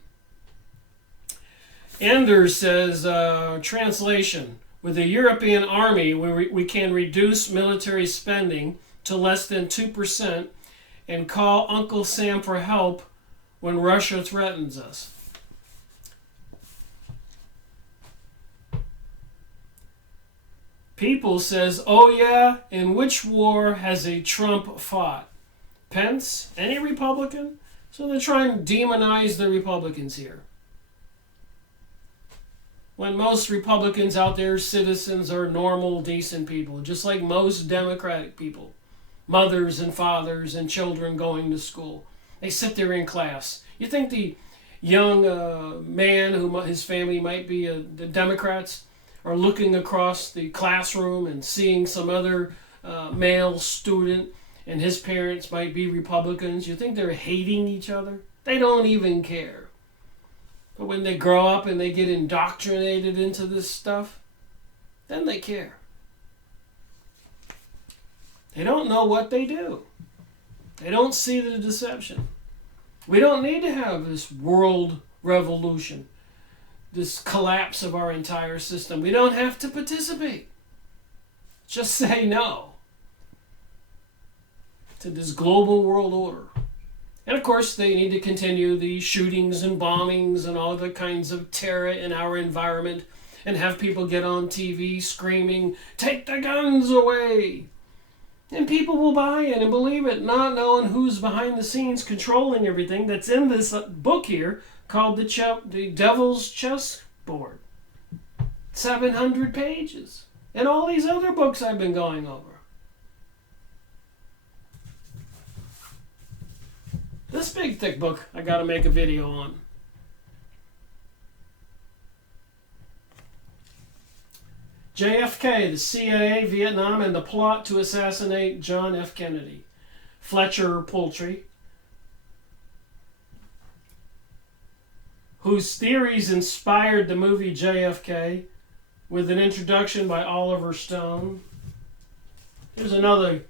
Anders says, translation, with the European army, we can reduce military spending to less than 2% and call Uncle Sam for help when Russia threatens us. People says, oh yeah, in which war has a Trump fought? Pence? Any Republican? So they're trying to demonize the Republicans here. When most Republicans out there, citizens, are normal, decent people, just like most Democratic people. Mothers and fathers and children going to school. They sit there in class. You think the young man who his family might be the Democrats are looking across the classroom and seeing some other male student and his parents might be Republicans? You think they're hating each other? They don't even care. But when they grow up and they get indoctrinated into this stuff, then they care. They don't know what they do. They don't see the deception. We don't need to have this world revolution, this collapse of our entire system. We don't have to participate. Just say no to this global world order. And of course, they need to continue the shootings and bombings and all the kinds of terror in our environment and have people get on TV screaming, "Take the guns away!" And people will buy it and believe it, not knowing who's behind the scenes controlling everything that's in this book here called the Devil's Chessboard. 700 pages. And all these other books I've been going over. This big thick book I got to make a video on. JFK, the CIA, Vietnam, and the plot to assassinate John F. Kennedy. Fletcher Poultry, whose theories inspired the movie JFK, with an introduction by Oliver Stone. Here's another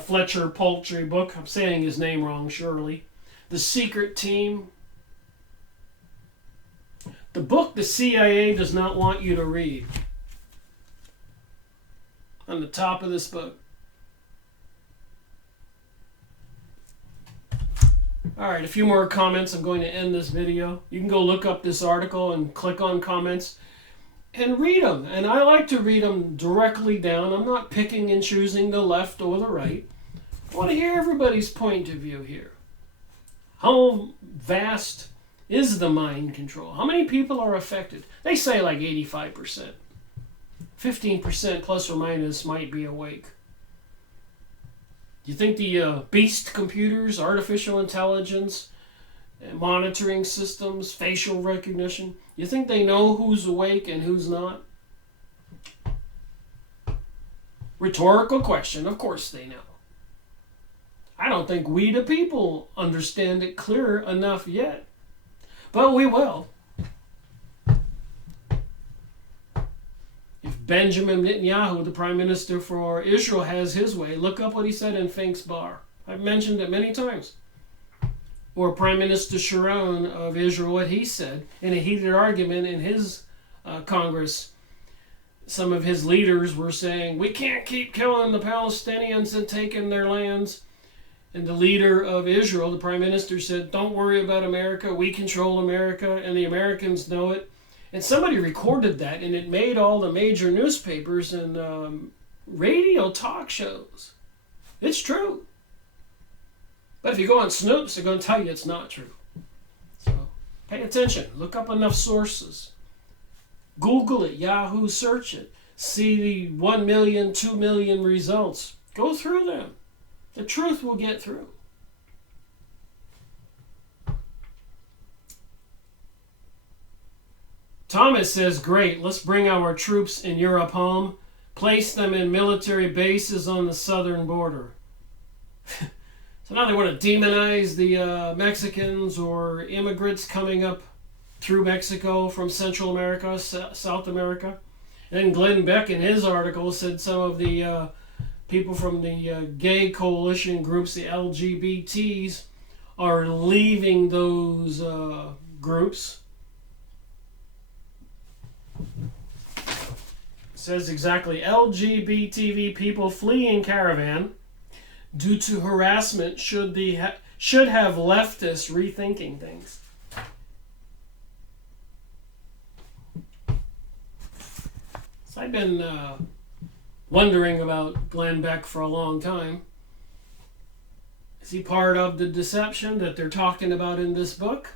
Fletcher Poultry book. I'm saying his name wrong, surely. The Secret Team. The book the CIA does not want you to read. On the top of this book. Alright, a few more comments. I'm going to end this video. You can go look up this article and click on comments and read them. And I like to read them directly down. I'm not picking and choosing the left or the right. I want to hear everybody's point of view here. How vast is the mind control? How many people are affected? They say like 85%. 15% plus or minus might be awake. Do you think the beast computers, artificial intelligence, monitoring systems, facial recognition, you think they know who's awake and who's not? Rhetorical question. Of course they know. I don't think we the people understand it clear enough yet. But we will. If Benjamin Netanyahu, the Prime Minister for Israel, has his way, look up what he said in Fink's Bar. I've mentioned it many times. Or Prime Minister Sharon of Israel, what he said in a heated argument in his Congress. Some of his leaders were saying, we can't keep killing the Palestinians and taking their lands. And the leader of Israel, the Prime Minister, said, don't worry about America. We control America, and the Americans know it. And somebody recorded that, and it made all the major newspapers and radio talk shows. It's true. But if you go on Snoops, they're going to tell you it's not true. So pay attention. Look up enough sources. Google it, Yahoo, search it. See the 1 million, 2 million results. Go through them. The truth will get through. Thomas says, great, let's bring our troops in Europe home, place them in military bases on the southern border. So now they want to demonize the Mexicans or immigrants coming up through Mexico from Central America, South America. And Glenn Beck in his article said some of the people from the gay coalition groups, the LGBTs, are leaving those groups. It says exactly, LGBTV people fleeing caravan due to harassment should have leftists rethinking things. So I've been wondering about Glenn Beck for a long time. Is he part of the deception that they're talking about in this book?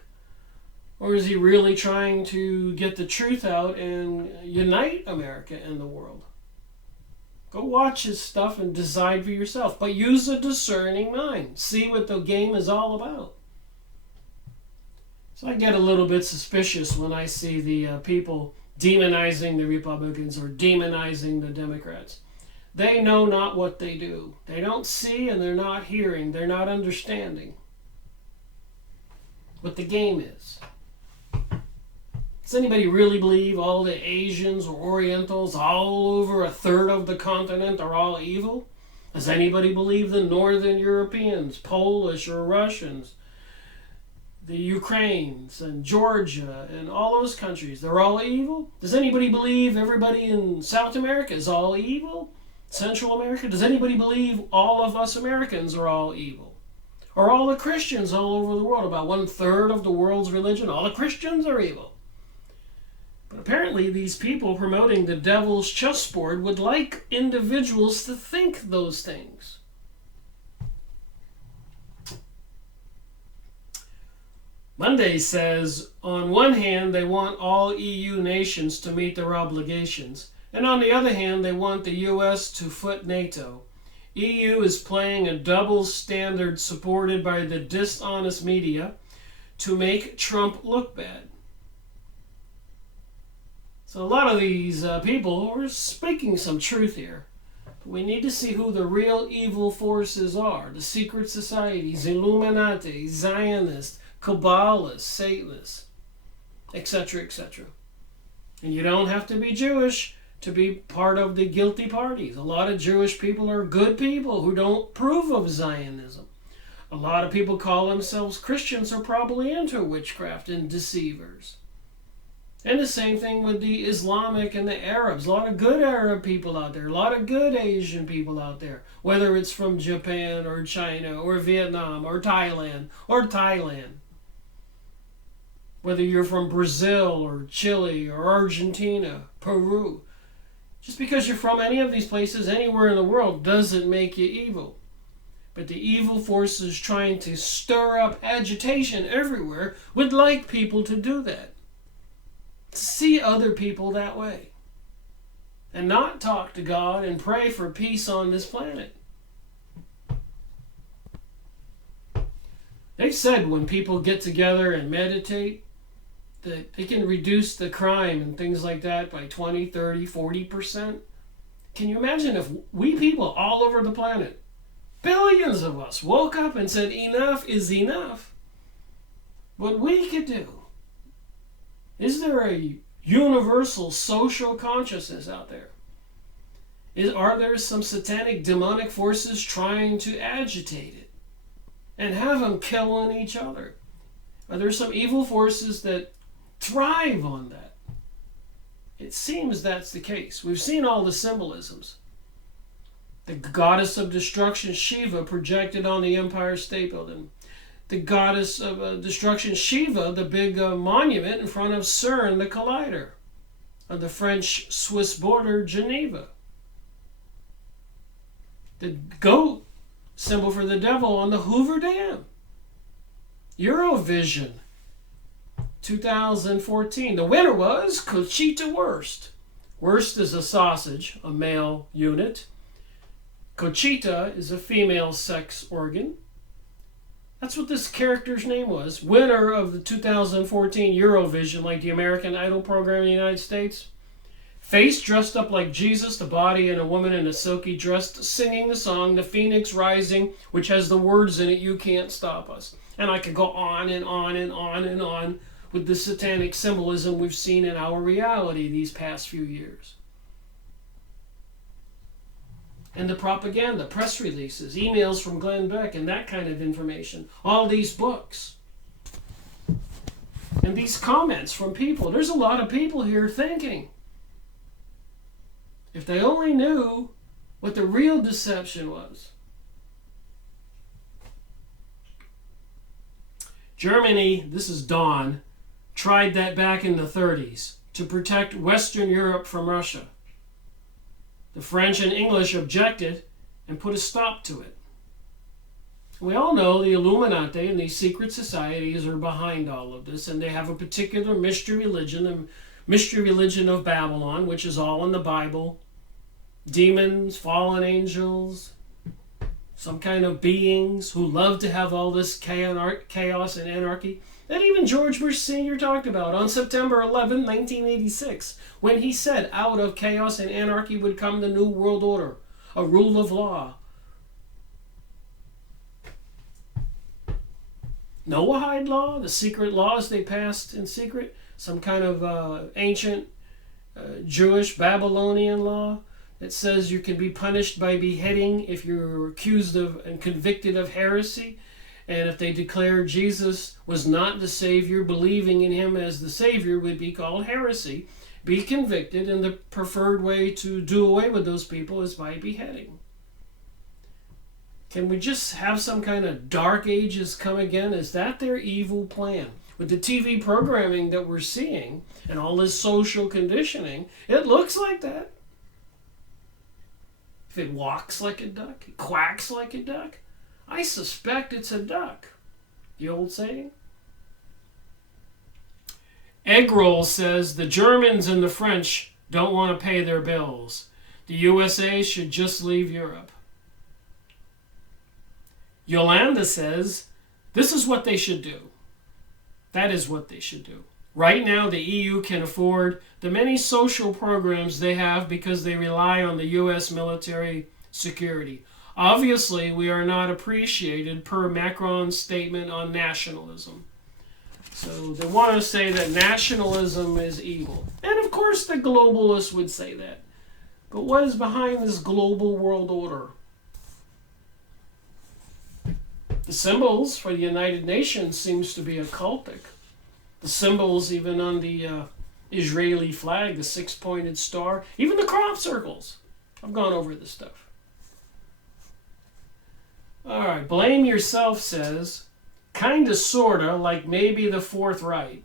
Or is he really trying to get the truth out and unite America and the world? Go watch his stuff and decide for yourself. But use a discerning mind. See what the game is all about. So I get a little bit suspicious when I see the people demonizing the Republicans or demonizing the Democrats. They know not what they do. They don't see and they're not hearing. They're not understanding what the game is. Does anybody really believe all the Asians or Orientals all over a third of the continent are all evil? Does anybody believe the Northern Europeans, Polish or Russians, the Ukraines and Georgia and all those countries, they're all evil? Does anybody believe everybody in South America is all evil? Central America? Does anybody believe all of us Americans are all evil? Or all the Christians all over the world, about 1/3 of the world's religion, all the Christians are evil? But apparently these people promoting the devil's chessboard would like individuals to think those things. Monday says, on one hand, they want all EU nations to meet their obligations, and on the other hand, they want the US to foot NATO. EU is playing a double standard supported by the dishonest media to make Trump look bad. So a lot of these people are speaking some truth here. But we need to see who the real evil forces are. The secret societies, Illuminati, Zionist, Kabbalist, Satanists, etc., etc. And you don't have to be Jewish to be part of the guilty parties. A lot of Jewish people are good people who don't approve of Zionism. A lot of people call themselves Christians are probably into witchcraft and deceivers. And the same thing with the Islamic and the Arabs. A lot of good Arab people out there. A lot of good Asian people out there. Whether it's from Japan or China or Vietnam or Thailand. Whether you're from Brazil or Chile or Argentina, Peru. Just because you're from any of these places anywhere in the world doesn't make you evil. But the evil forces trying to stir up agitation everywhere would like people to do that. See other people that way. And not talk to God and pray for peace on this planet. They've said when people get together and meditate that they can reduce the crime and things like that by 20, 30, 40%. Can you imagine if we people all over the planet, billions of us, woke up and said enough is enough? What we could do. Is there a universal social consciousness out there? Are there some satanic demonic forces trying to agitate it and have them killing each other? Are there some evil forces that thrive on that? It seems that's the case. We've seen all the symbolisms. The goddess of destruction, Shiva, projected on the Empire State Building. The goddess of destruction, Shiva, the big monument in front of CERN, the collider, on the French-Swiss border, Geneva. The goat, symbol for the devil, on the Hoover Dam. Eurovision, 2014. The winner was Cochita Wurst. Wurst is a sausage, a male unit. Cochita is a female sex organ. That's what this character's name was. Winner of the 2014 Eurovision, like the American Idol program in the United States. Face dressed up like Jesus, the body and a woman in a silky dress singing the song, The Phoenix Rising, which has the words in it, You Can't Stop Us. And I could go on and on and on and on with the satanic symbolism we've seen in our reality these past few years. and the propaganda, press releases, emails from Glenn Beck, and that kind of information. All these books. And these comments from people. There's a lot of people here thinking, if they only knew what the real deception was. Germany, this is Dawn, tried that back in the 30s to protect Western Europe from Russia. The French and English objected and put a stop to it. We all know the Illuminati and these secret societies are behind all of this, and they have a particular mystery religion, the mystery religion of Babylon, which is all in the Bible. Demons, fallen angels, some kind of beings who love to have all this chaos and anarchy. That even George Bush Sr. talked about on September 11, 1986, when he said out of chaos and anarchy would come the New World Order, a rule of law. Noahide law, the secret laws they passed in secret, some kind of ancient Jewish Babylonian law that says you can be punished by beheading if you're accused of and convicted of heresy. And if they declare Jesus was not the Savior, believing in him as the Savior would be called heresy, be convicted, and the preferred way to do away with those people is by beheading. Can we just have some kind of dark ages come again? Is that their evil plan? With the TV programming that we're seeing and all this social conditioning, it looks like that. If it walks like a duck, it quacks like a duck, I suspect it's a duck. The old saying. Eggroll says the Germans and the French don't want to pay their bills. The USA should just leave Europe. Yolanda says this is what they should do. That is what they should do. Right now, the EU can afford the many social programs they have because they rely on the U.S. military security. Obviously, we are not appreciated per Macron's statement on nationalism. So they want to say that nationalism is evil. And of course, the globalists would say that. But what is behind this global world order? The symbols for the United Nations seems to be occultic. The symbols even on the Israeli flag, the six-pointed star, even the crop circles. I've gone over this stuff. All right, Blame Yourself says, kinda sorta like maybe the Fourth Reich.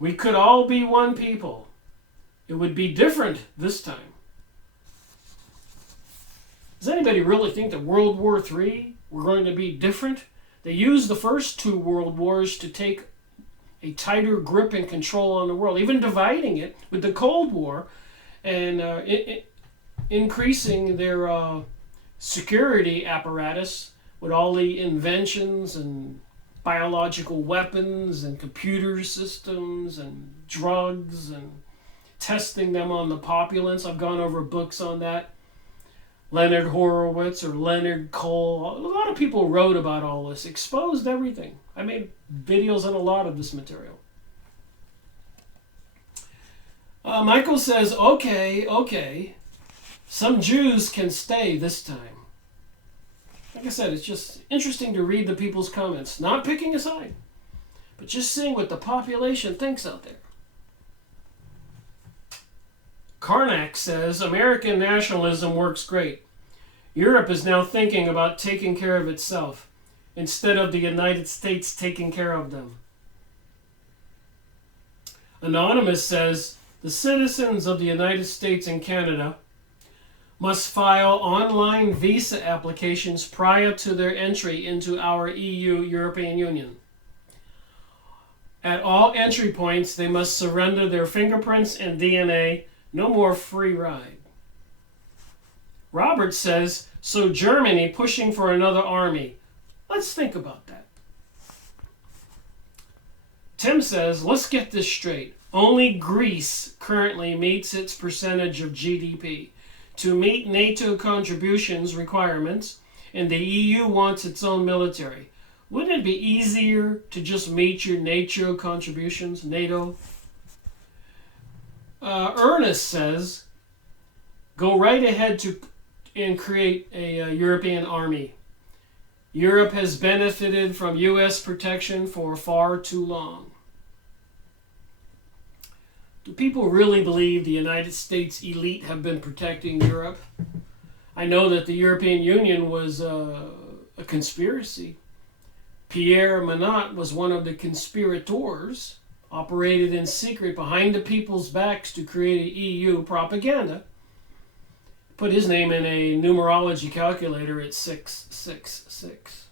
We could all be one people. It would be different this time. Does anybody really think that World War III were going to be different? They used the first two world wars to take a tighter grip and control on the world, even dividing it with the Cold War and increasing their security apparatus with all the inventions and biological weapons and computer systems and drugs and testing them on the populace. I've gone over books on that. Leonard Horowitz or Leonard Cole. A lot of people wrote about all this, exposed everything. I made videos on a lot of this material. Michael says, okay. Some Jews can stay this time. Like I said, it's just interesting to read the people's comments. Not picking a side, but just seeing what the population thinks out there. Karnak says, American nationalism works great. Europe is now thinking about taking care of itself instead of the United States taking care of them. Anonymous says, the citizens of the United States and Canada must file online visa applications prior to their entry into our EU, European Union. At all entry points, they must surrender their fingerprints and DNA. No more free ride. Robert says, so Germany pushing for another army. Let's think about that. Tim says, let's get this straight. Only Greece currently meets its percentage of GDP. To meet NATO contributions requirements, and the EU wants its own military. Wouldn't it be easier to just meet your NATO contributions, NATO? Ernest says, go right ahead and create a European army. Europe has benefited from U.S. protection for far too long. Do people really believe the United States elite have been protecting Europe? I know that the European Union was a conspiracy. Pierre Manat was one of the conspirators, operated in secret behind the people's backs to create EU propaganda. Put his name in a numerology calculator at 666.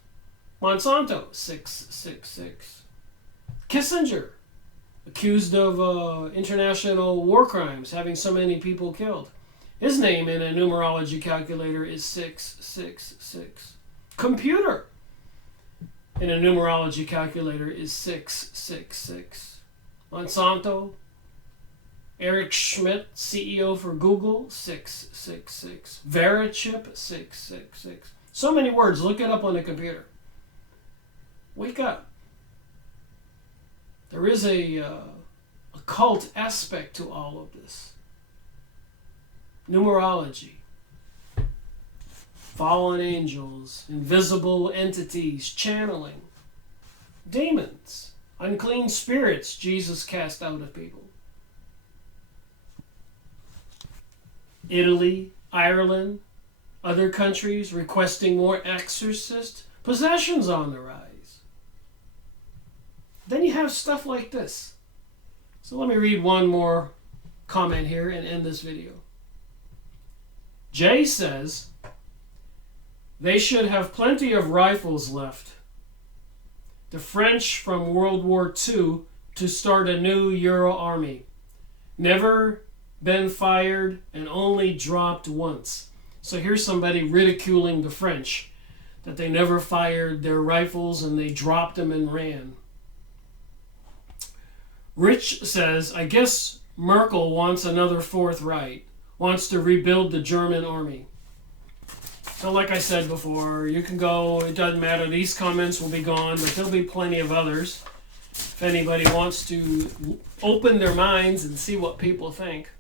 Monsanto, 666. Kissinger, accused of international war crimes, having so many people killed. His name in a numerology calculator is 666. Computer in a numerology calculator is 666. Monsanto, Eric Schmidt, CEO for Google, 666. Verichip, 666. So many words. Look it up on the computer. Wake up. There is a occult aspect to all of this. Numerology. Fallen angels, invisible entities, channeling. Demons, unclean spirits Jesus cast out of people. Italy, Ireland, other countries requesting more exorcists, possessions on the rise. Then you have stuff like this. So let me read one more comment here and end this video. Jay says, they should have plenty of rifles left. The French from World War II to start a new Euro army. Never been fired and only dropped once. So here's somebody ridiculing the French, that they never fired their rifles and they dropped them and ran. Rich says, I guess Merkel wants another Fourth Reich, wants to rebuild the German army. So like I said before, you can go, it doesn't matter, these comments will be gone, but there'll be plenty of others if anybody wants to open their minds and see what people think.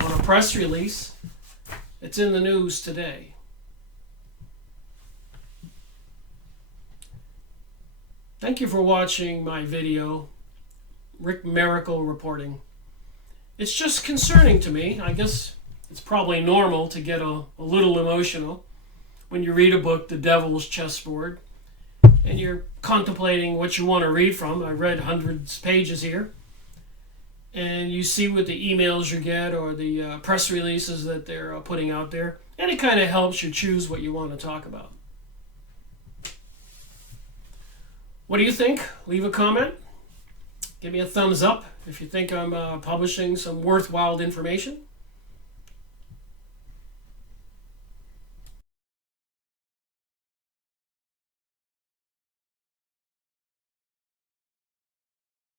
On a press release, it's in the news today. Thank you for watching my video, Rick Miracle reporting. It's just concerning to me. I guess it's probably normal to get a little emotional when you read a book, The Devil's Chessboard, and you're contemplating what you want to read from. I read hundreds of pages here. And you see what the emails you get or the press releases that they're putting out there. And it kind of helps you choose what you want to talk about. What do you think? Leave a comment. Give me a thumbs up if you think I'm publishing some worthwhile information.